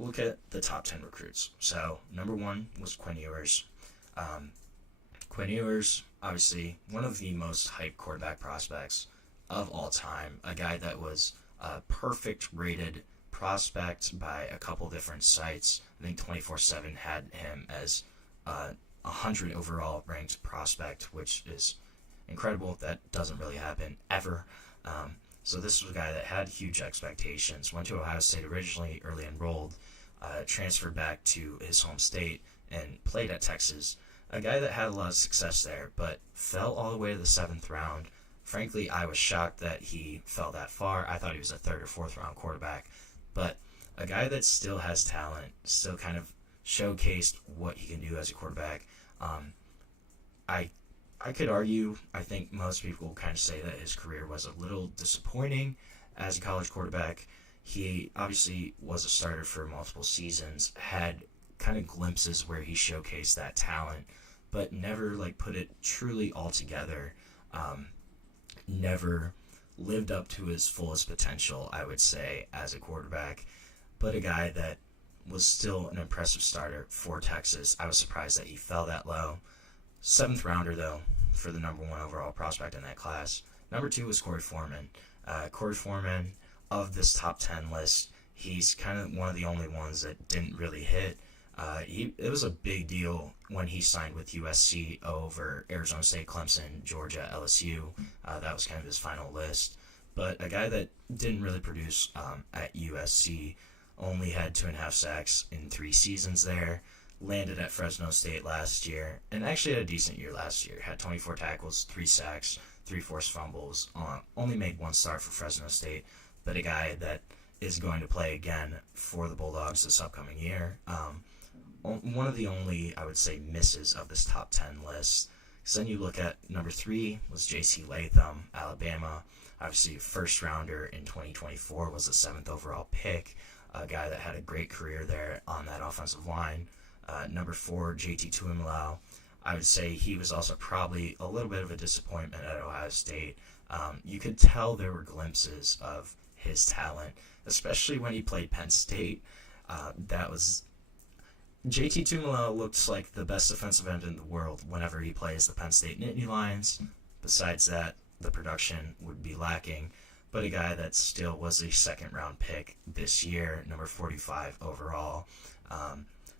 look at the top 10 recruits. So, number 1 was Quinn Ewers. Quinn Ewers, obviously, one of the most hyped quarterback prospects of all time, a guy that was a perfect rated prospect by a couple different sites. I think 24/7 had him as a 100 overall ranked prospect, which is incredible. That doesn't really happen ever. So this was a guy that had huge expectations, went to Ohio State originally, early enrolled, transferred back to his home state and played at Texas. A guy that had a lot of success there, but fell all the way to the 7th round. Frankly, I was shocked that he fell that far. I thought he was a 3rd or 4th round quarterback. But a guy that still has talent, still kind of showcased what he can do as a quarterback. I could argue, I think most people kind of say that his career was a little disappointing as a college quarterback. He obviously was a starter for multiple seasons, had kind of glimpses where he showcased that talent, but never put it truly all together. Never lived up to his fullest potential, I would say, as a quarterback, but a guy that was still an impressive starter for Texas. I was surprised that he fell that low. 7th rounder, though, for the number 1 overall prospect in that class. Number 2 was Corey Foreman. Corey Foreman, of this top 10 list, he's kind of one of the only ones that didn't really hit. It was a big deal when he signed with USC over Arizona State, Clemson, Georgia, LSU. That was kind of his final list. But a guy that didn't really produce at USC, only had 2.5 sacks in 3 seasons there, landed at Fresno State last year, and actually had a decent year last year. Had 24 tackles, 3 sacks, 3 forced fumbles, only made 1 start for Fresno State, but a guy that is going to play again for the Bulldogs this upcoming year. One of the only, I would say, misses of this top 10 list. So then you look at number 3 was J.C. Latham, Alabama. Obviously, first rounder in 2024, was the 7th overall pick. A guy that had a great career there on that offensive line. Number 4, J.T. Tuimoloau. I would say he was also probably a little bit of a disappointment at Ohio State. You could tell there were glimpses of his talent, especially when he played Penn State. J.T. Tuimoloau looks like the best defensive end in the world whenever he plays the Penn State Nittany Lions. Besides that, the production would be lacking, but a guy that still was a 2nd-round pick this year, number 45 overall.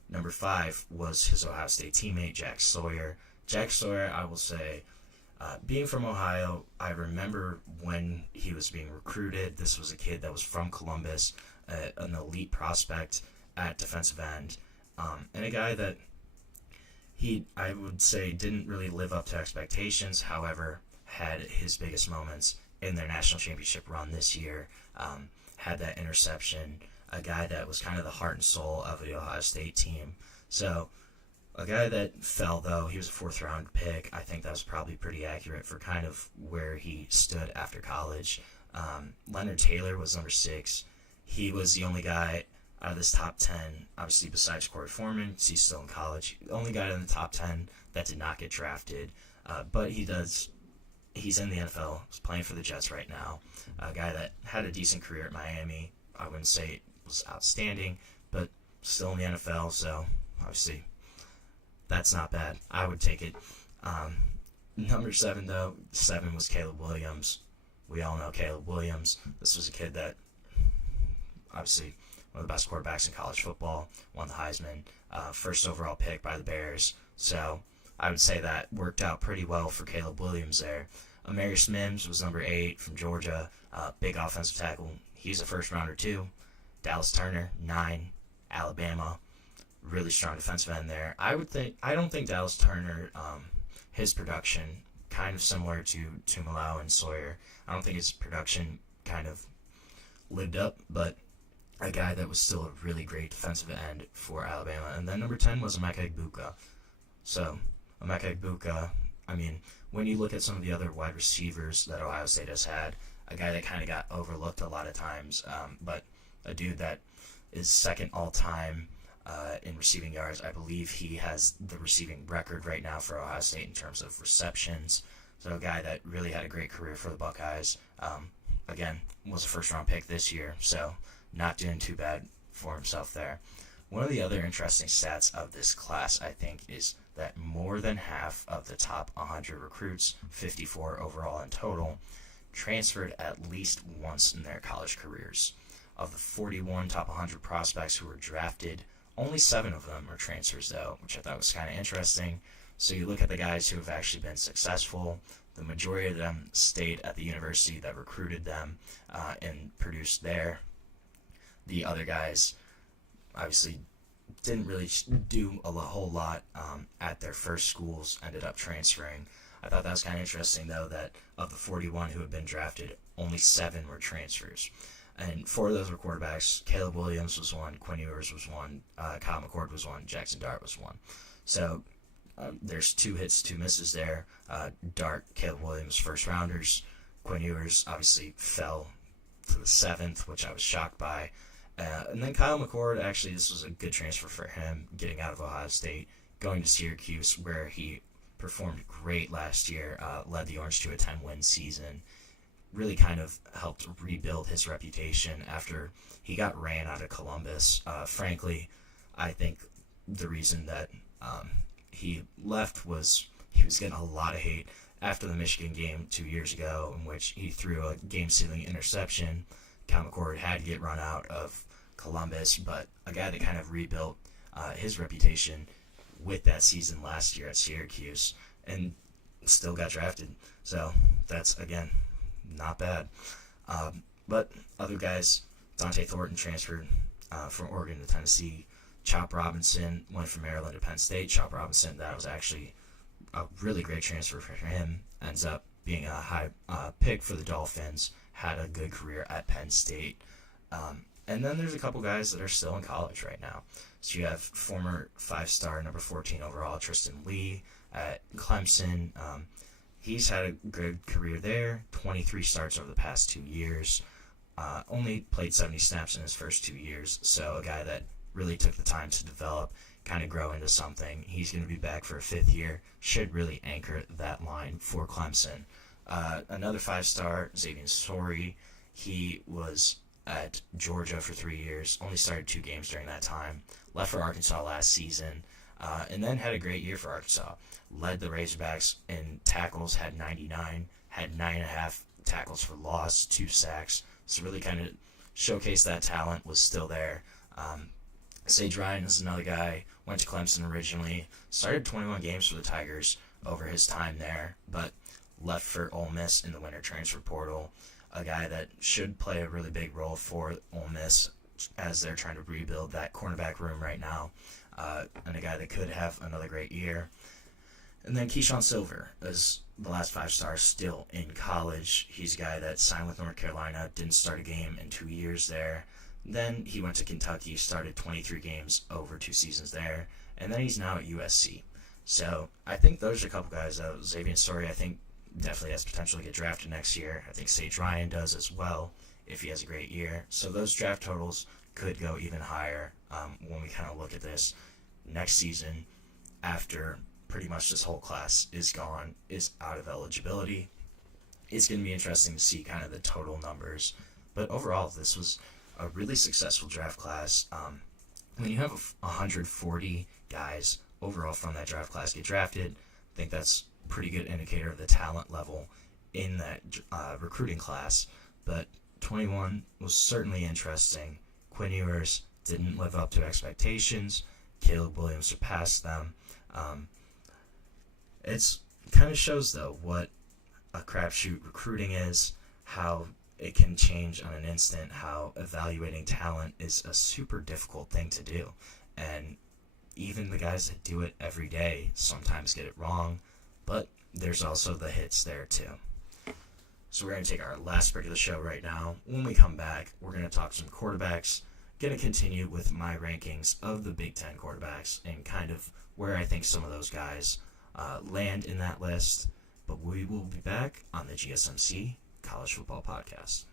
Number 5 was his Ohio State teammate, Jack Sawyer. Jack Sawyer, I will say, being from Ohio, I remember when he was being recruited. This was a kid that was from Columbus, an elite prospect at defensive end, and a guy that I would say, didn't really live up to expectations. However, had his biggest moments in their national championship run this year. Had that interception, a guy that was kind of the heart and soul of the Ohio State team. So, a guy that fell, though, he was a 4th-round pick. I think that was probably pretty accurate for kind of where he stood after college. Leonard Taylor was number 6. He was the only guy out of this top 10, obviously besides Corey Foreman, because he's still in college, the only guy in the top 10 that did not get drafted. But he's in the NFL, he's playing for the Jets right now. A guy that had a decent career at Miami. I wouldn't say it was outstanding, but still in the NFL, so obviously that's not bad. I would take it. Number 7, though, 7 was Caleb Williams. We all know Caleb Williams. This was a kid that, obviously, one of the best quarterbacks in college football, won the Heisman, first overall pick by the Bears. So I would say that worked out pretty well for Caleb Williams there. Amarius Mims was number 8 from Georgia, big offensive tackle. He's a first-rounder, too. Dallas Turner, 9, Alabama. Really strong defensive end there. I don't think Dallas Turner, his production, kind of similar to Tumalau and Sawyer. I don't think his production kind of lived up, but a guy that was still a really great defensive end for Alabama. And then number 10 was Emeka Egbuka. So, Emeka Egbuka, I mean, when you look at some of the other wide receivers that Ohio State has had, a guy that kind of got overlooked a lot of times, but a dude that is second all-time in receiving yards. I believe he has the receiving record right now for Ohio State in terms of receptions. So a guy that really had a great career for the Buckeyes. Again, was a first-round pick this year, so not doing too bad for himself there. One of the other interesting stats of this class, I think, is that more than half of the top 100 recruits, 54 overall in total, transferred at least once in their college careers. Of the 41 top 100 prospects who were drafted, only 7 of them are transfers, though, which I thought was kind of interesting. So you look at the guys who have actually been successful. The majority of them stayed at the university that recruited them and produced there. The other guys obviously didn't really do a whole lot at their first schools, ended up transferring. I thought that was kind of interesting, though, that of the 41 who had been drafted, only 7 were transfers. And 4 of those were quarterbacks. Caleb Williams was one, Quinn Ewers was one, Kyle McCord was one, Jackson Dart was one. So there's 2 hits, 2 misses there. Dart, Caleb Williams, first rounders. Quinn Ewers obviously fell to the 7th, which I was shocked by. And then Kyle McCord, actually, this was a good transfer for him, getting out of Ohio State, going to Syracuse, where he performed great last year, led the Orange to a 10-win season, really kind of helped rebuild his reputation after he got ran out of Columbus. Frankly, I think the reason that he left was he was getting a lot of hate after the Michigan game 2 years ago, in which he threw a game-sealing interception. Kyle McCord had to get run out of Columbus, but a guy that kind of rebuilt his reputation with that season last year at Syracuse and still got drafted. So that's, again, not bad. But other guys, Dante Thornton transferred from Oregon to Tennessee. Chop Robinson went from Maryland to Penn State. Chop Robinson, that was actually a really great transfer for him. Ends up being a high pick for the Dolphins. Had a good career at Penn State. And then there's a couple guys that are still in college right now. So you have former 5-star, number 14 overall, Tristan Lee at Clemson. He's had a good career there, 23 starts over the past 2 years. Only played 70 snaps in his first 2 years, so a guy that really took the time to develop, kind of grow into something. He's going to be back for a 5th year, should really anchor that line for Clemson. Another 5-star, Xavier Sorey, he was at Georgia for 3 years, only started 2 games during that time, left for Arkansas last season, and then had a great year for Arkansas. Led the Razorbacks in tackles, had 99, had 9.5 tackles for loss, 2 sacks, so really kind of showcased that talent was still there. Sage Ryan is another guy, went to Clemson originally, started 21 games for the Tigers over his time there, but left for Ole Miss in the winter transfer portal. A guy that should play a really big role for Ole Miss as they're trying to rebuild that cornerback room right now, and a guy that could have another great year. And then Keyshawn Silver is the last 5 stars still in college. He's a guy that signed with North Carolina, didn't start a game in 2 years there. Then he went to Kentucky, started 23 games over 2 seasons there, and then he's now at USC. So I think those are a couple guys. Xavier Story, I think, definitely has potential to get drafted next year. I think Sage Ryan does as well if he has a great year. So those draft totals could go even higher when we kind of look at this next season after pretty much this whole class is gone, is out of eligibility. It's going to be interesting to see kind of the total numbers. But overall, this was a really successful draft class. When you have 140 guys overall from that draft class get drafted, I think that's a pretty good indicator of the talent level in that recruiting class. But 21 was certainly interesting. Quinn Ewers didn't live up to expectations. Caleb Williams surpassed them. It's kind of shows, though, what a crapshoot recruiting is, how it can change on an instant, how evaluating talent is a super difficult thing to do. And even the guys that do it every day sometimes get it wrong, but there's also the hits there too. So we're going to take our last break of the show right now. When we come back, we're going to talk some quarterbacks. Going to continue with my rankings of the Big Ten quarterbacks and kind of where I think some of those guys land in that list. But we will be back on the GSMC College Football Podcast.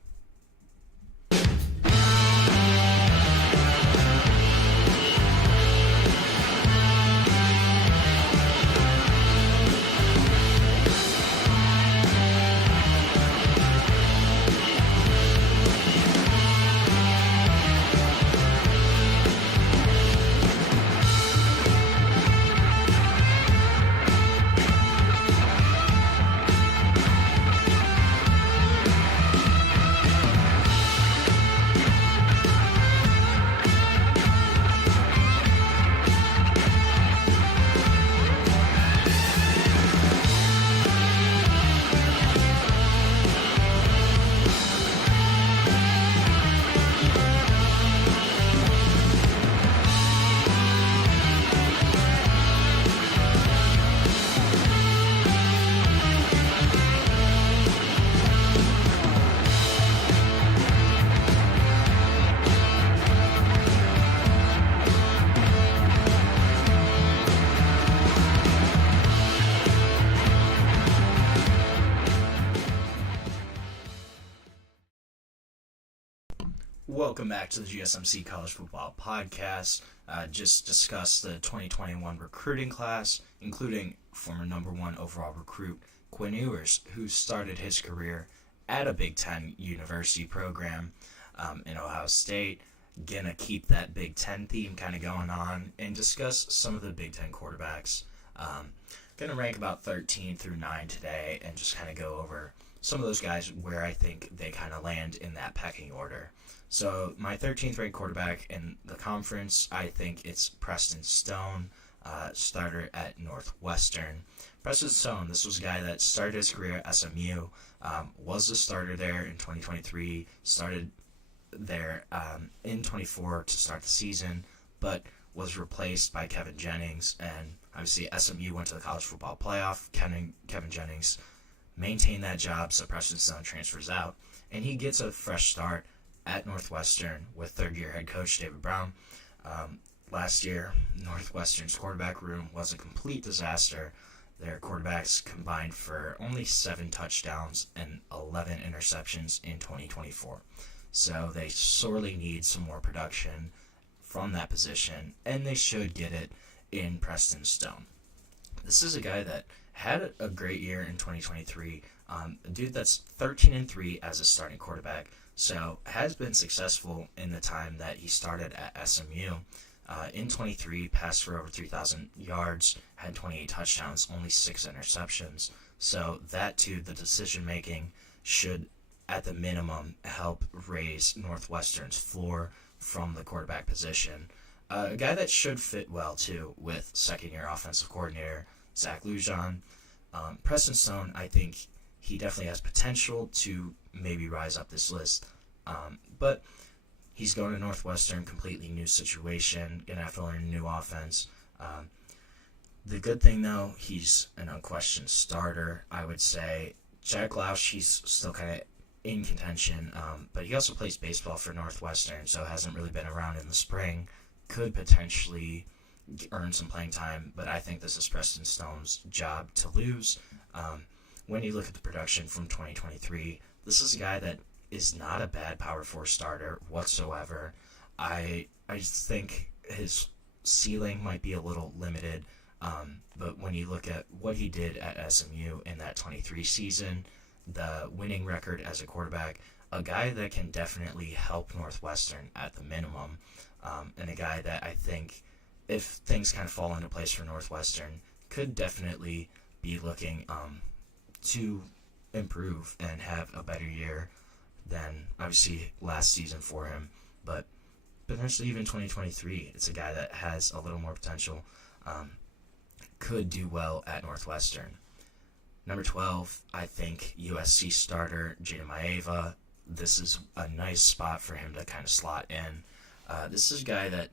Welcome back to the GSMC College Football Podcast. Just discussed the 2021 recruiting class, including former number 1 overall recruit Quinn Ewers, who started his career at a Big Ten university program in Ohio State. Gonna keep that Big Ten theme kind of going on and discuss some of the Big Ten quarterbacks. Gonna rank about 13 through 9 today and just kind of go over some of those guys where I think they kind of land in that pecking order. So my 13th ranked quarterback in the conference, I think it's Preston Stone, starter at Northwestern. Preston Stone, this was a guy that started his career at SMU, was the starter there in 2023, started there in 24 to start the season, but was replaced by Kevin Jennings, and obviously SMU went to the college football playoff. Kevin Jennings maintained that job, so Preston Stone transfers out, and he gets a fresh start at Northwestern with third-year head coach David Brown. Last year, Northwestern's quarterback room was a complete disaster. Their quarterbacks combined for only 7 touchdowns and 11 interceptions in 2024. So they sorely need some more production from that position, and they should get it in Preston Stone. This is a guy that had a great year in 2023, a dude that's 13-3 as a starting quarterback, so has been successful in the time that he started at SMU. In 23, passed for over 3,000 yards, had 28 touchdowns, only 6 interceptions. So that, too, the decision-making should, at the minimum, help raise Northwestern's floor from the quarterback position. A guy that should fit well, too, with second-year offensive coordinator Zach Lujan. Preston Stone, I think he definitely has potential to maybe rise up this list. But he's going to Northwestern, completely new situation, going to have to learn a new offense. The good thing, though, he's an unquestioned starter, I would say. Jack Lausch, he's still kind of in contention, but he also plays baseball for Northwestern, so hasn't really been around in the spring. Could potentially earn some playing time, but I think this is Preston Stone's job to lose. When you look at the production from 2023, this is a guy that is not a bad Power 4 starter whatsoever. I just think his ceiling might be a little limited, but when you look at what he did at SMU in that 23 season, the winning record as a quarterback, a guy that can definitely help Northwestern at the minimum, and a guy that I think, if things kind of fall into place for Northwestern, could definitely be looking to improve and have a better year than, obviously, last season for him. But potentially even 2023, it's a guy that has a little more potential, could do well at Northwestern. Number 12, I think USC starter Jada Maeva. This is a nice spot for him to kind of slot in. This is a guy that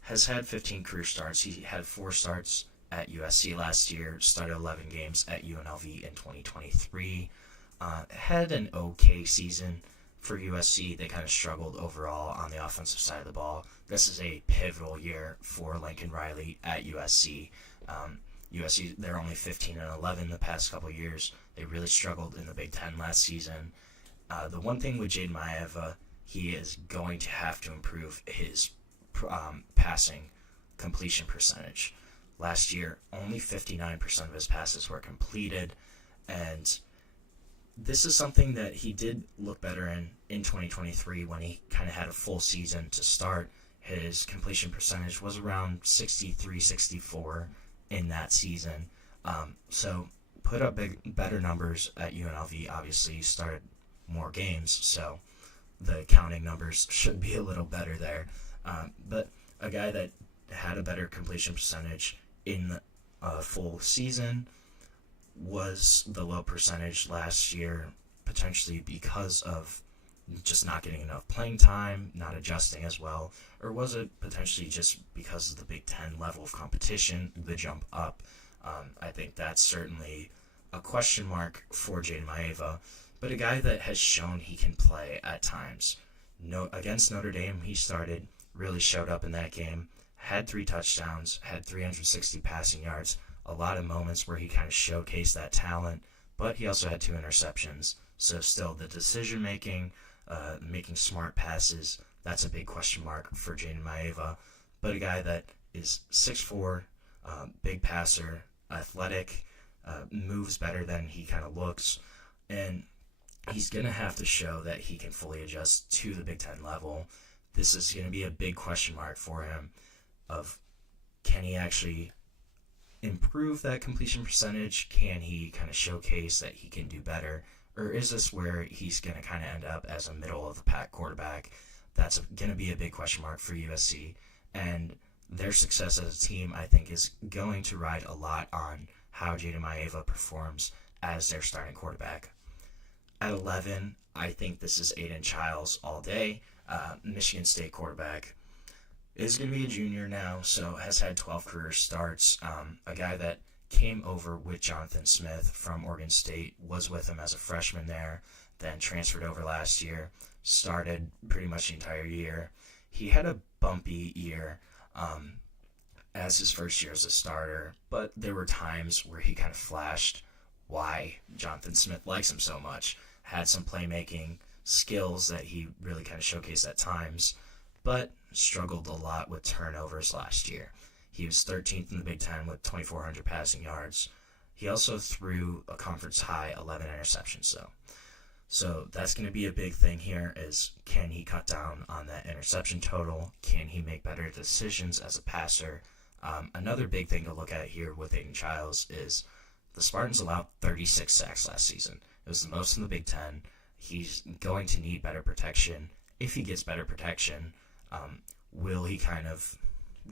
has had 15 career starts. He had 4 starts at USC last year, started 11 games at UNLV in 2023. Had an okay season for USC. They kind of struggled overall on the offensive side of the ball. This is a pivotal year for Lincoln Riley at USC. USC, they're only 15-11 the past couple years. They really struggled in the Big Ten last season. The one thing with Jade Maeva, he is going to have to improve his passing completion percentage. Last year, only 59% of his passes were completed, and this is something that he did look better in 2023 when he kind of had a full season to start. His completion percentage was around 63-64 in that season. So put up better numbers at UNLV. Obviously, started more games, so the counting numbers should be a little better there. But a guy that had a better completion percentage in a full season was the low percentage last year, potentially because of just not getting enough playing time, not adjusting as well, or was it potentially just because of the Big Ten level of competition, the jump up? I think that's certainly a question mark for Jade Maeva, but a guy that has shown he can play at times. Against Notre Dame, he started, really showed up in that game, had 3 touchdowns, had 360 passing yards, a lot of moments where he kind of showcased that talent, but he also had 2 interceptions. So still the decision-making, making smart passes, that's a big question mark for Jaden Maeva. But a guy that is 6'4", big passer, athletic, moves better than he kind of looks, and he's going to have to show that he can fully adjust to the Big Ten level. This is going to be a big question mark for him of, can he actually improve that completion percentage? Can he kind of showcase that he can do better? Or is this where he's going to kind of end up as a middle-of-the-pack quarterback? That's going to be a big question mark for USC. And their success as a team, I think, is going to ride a lot on how Jada Maeva performs as their starting quarterback. At 11, I think this is Aiden Childs all day. Michigan State quarterback. Is going to be a junior now, so has had 12 career starts. A guy that came over with Jonathan Smith from Oregon State, was with him as a freshman there, then transferred over last year, started pretty much the entire year. He had a bumpy year as his first year as a starter, but there were times where he kind of flashed why Jonathan Smith likes him so much. Had some playmaking skills that he really kind of showcased at times, but struggled a lot with turnovers last year. He was 13th in the Big Ten with 2,400 passing yards. He also threw a conference high 11 interceptions, though. So that's going to be a big thing here is, can he cut down on that interception total? Can he make better decisions as a passer? Another big thing to look at here with Aiden Childs is the Spartans allowed 36 sacks last season. It was the most in the Big Ten. He's going to need better protection. If he gets better protection, will he kind of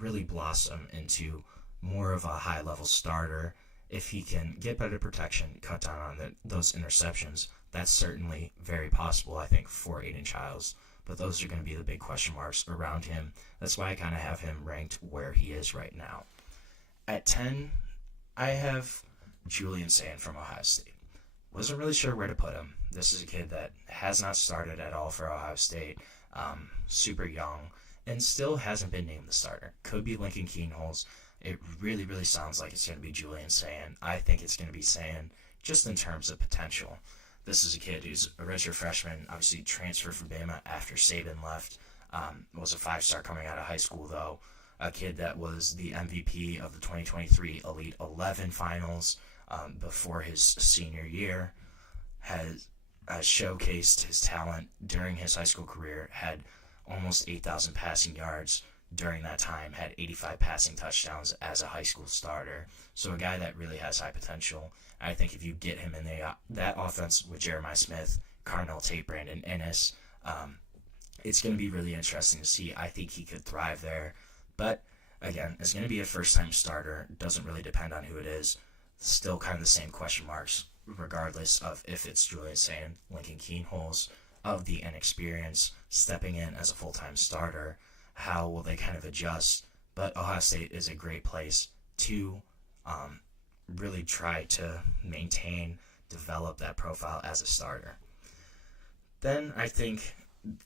really blossom into more of a high-level starter. If he can get better protection, cut down on those interceptions, that's certainly very possible, I think, for Aiden Childs. But those are going to be the big question marks around him. That's why I kind of have him ranked where he is right now. At 10, I have Julian Sand from Ohio State. Wasn't really sure where to put him. This is a kid that has not started at all for Ohio State, super young, and still hasn't been named the starter. Could be Lincoln Keenholz. It really, really sounds like it's going to be Julian Sand. I think it's going to be Sand, just in terms of potential. This is a kid who's a redshirt freshman, obviously transferred from Bama after Saban left. Was a 5-star coming out of high school, though. A kid that was the MVP of the 2023 Elite 11 finals before his senior year. Has showcased his talent during his high school career, had almost 8,000 passing yards during that time, had 85 passing touchdowns as a high school starter. So a guy that really has high potential. I think if you get him in that offense with Jeremiah Smith, Carnell Tate, Brandon Ennis, it's going to be really interesting to see. I think he could thrive there. But, again, it's going to be a first-time starter. Doesn't really depend on who it is. Still kind of the same question marks, regardless of if it's Julian Sand, Lincoln Keenholz, of the inexperience, stepping in as a full-time starter. How will they kind of adjust? But Ohio State is a great place to really try to maintain, develop that profile as a starter. Then I think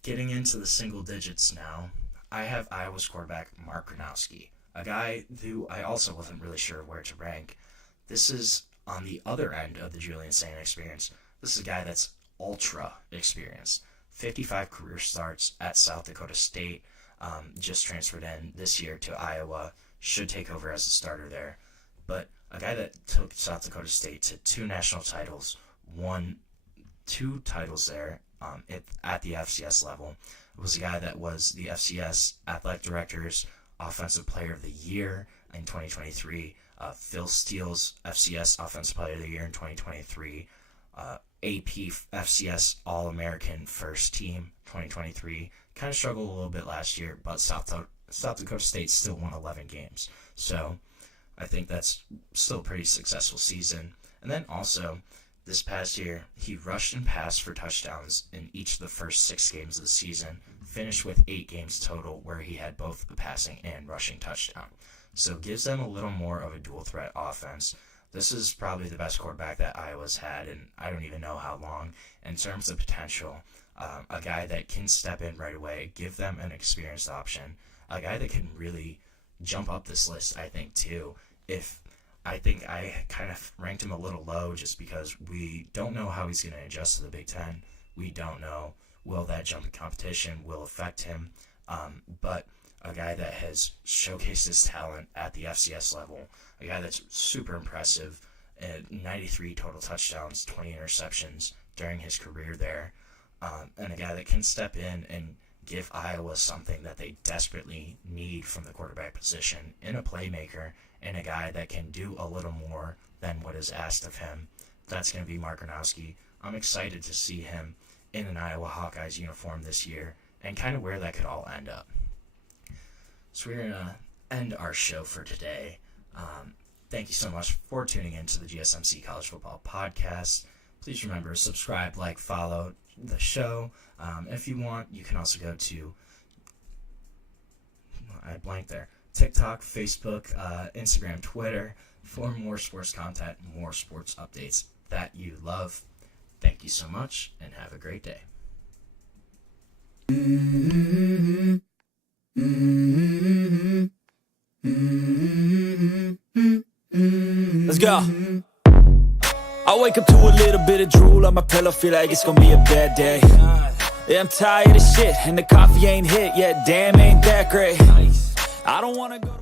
getting into the single digits now, I have Iowa's quarterback Mark Gronowski, a guy who I also wasn't really sure where to rank. This is on the other end of the Julian Sand experience. This is a guy that's ultra experienced. 55 career starts at South Dakota State. Just transferred in this year to Iowa. Should take over as a starter there. But a guy that took South Dakota State to 2 national titles, won 2 titles there at the FCS level. It was a guy that was the FCS Athletic Director's Offensive Player of the Year in 2023. Phil Steele's FCS Offensive Player of the Year in 2023. AP FCS All-American First Team 2023. Kind of struggled a little bit last year, but South Dakota State still won 11 games. So I think that's still a pretty successful season. And then also, this past year, he rushed and passed for touchdowns in each of the first 6 games of the season, finished with 8 games total where he had both a passing and rushing touchdown. So gives them a little more of a dual-threat offense. This is probably the best quarterback that Iowa's had, and I don't even know how long. In terms of potential, a guy that can step in right away, give them an experienced option, a guy that can really jump up this list, I think, too. I think I kind of ranked him a little low just because we don't know how he's going to adjust to the Big Ten. We don't know, will that jump in competition will affect him, but a guy that has showcased his talent at the FCS level, a guy that's super impressive, 93 total touchdowns, 20 interceptions during his career there, and a guy that can step in and give Iowa something that they desperately need from the quarterback position in a playmaker and a guy that can do a little more than what is asked of him. That's going to be Mark Gronowski. I'm excited to see him in an Iowa Hawkeyes uniform this year and kind of where that could all end up. So we're going to end our show for today. Thank you so much for tuning in to the GSMC College Football Podcast. Please remember, subscribe, like, follow the show. If you want, you can also go to, I blanked there, TikTok, Facebook, Instagram, Twitter for more sports content, more sports updates that you love. Thank you so much, and have a great day. Let's go. I wake up to a little bit of drool on my pillow, feel like it's gonna be a bad day. Yeah, I'm tired of shit, and the coffee ain't hit yet, damn, ain't that great. I don't wanna go to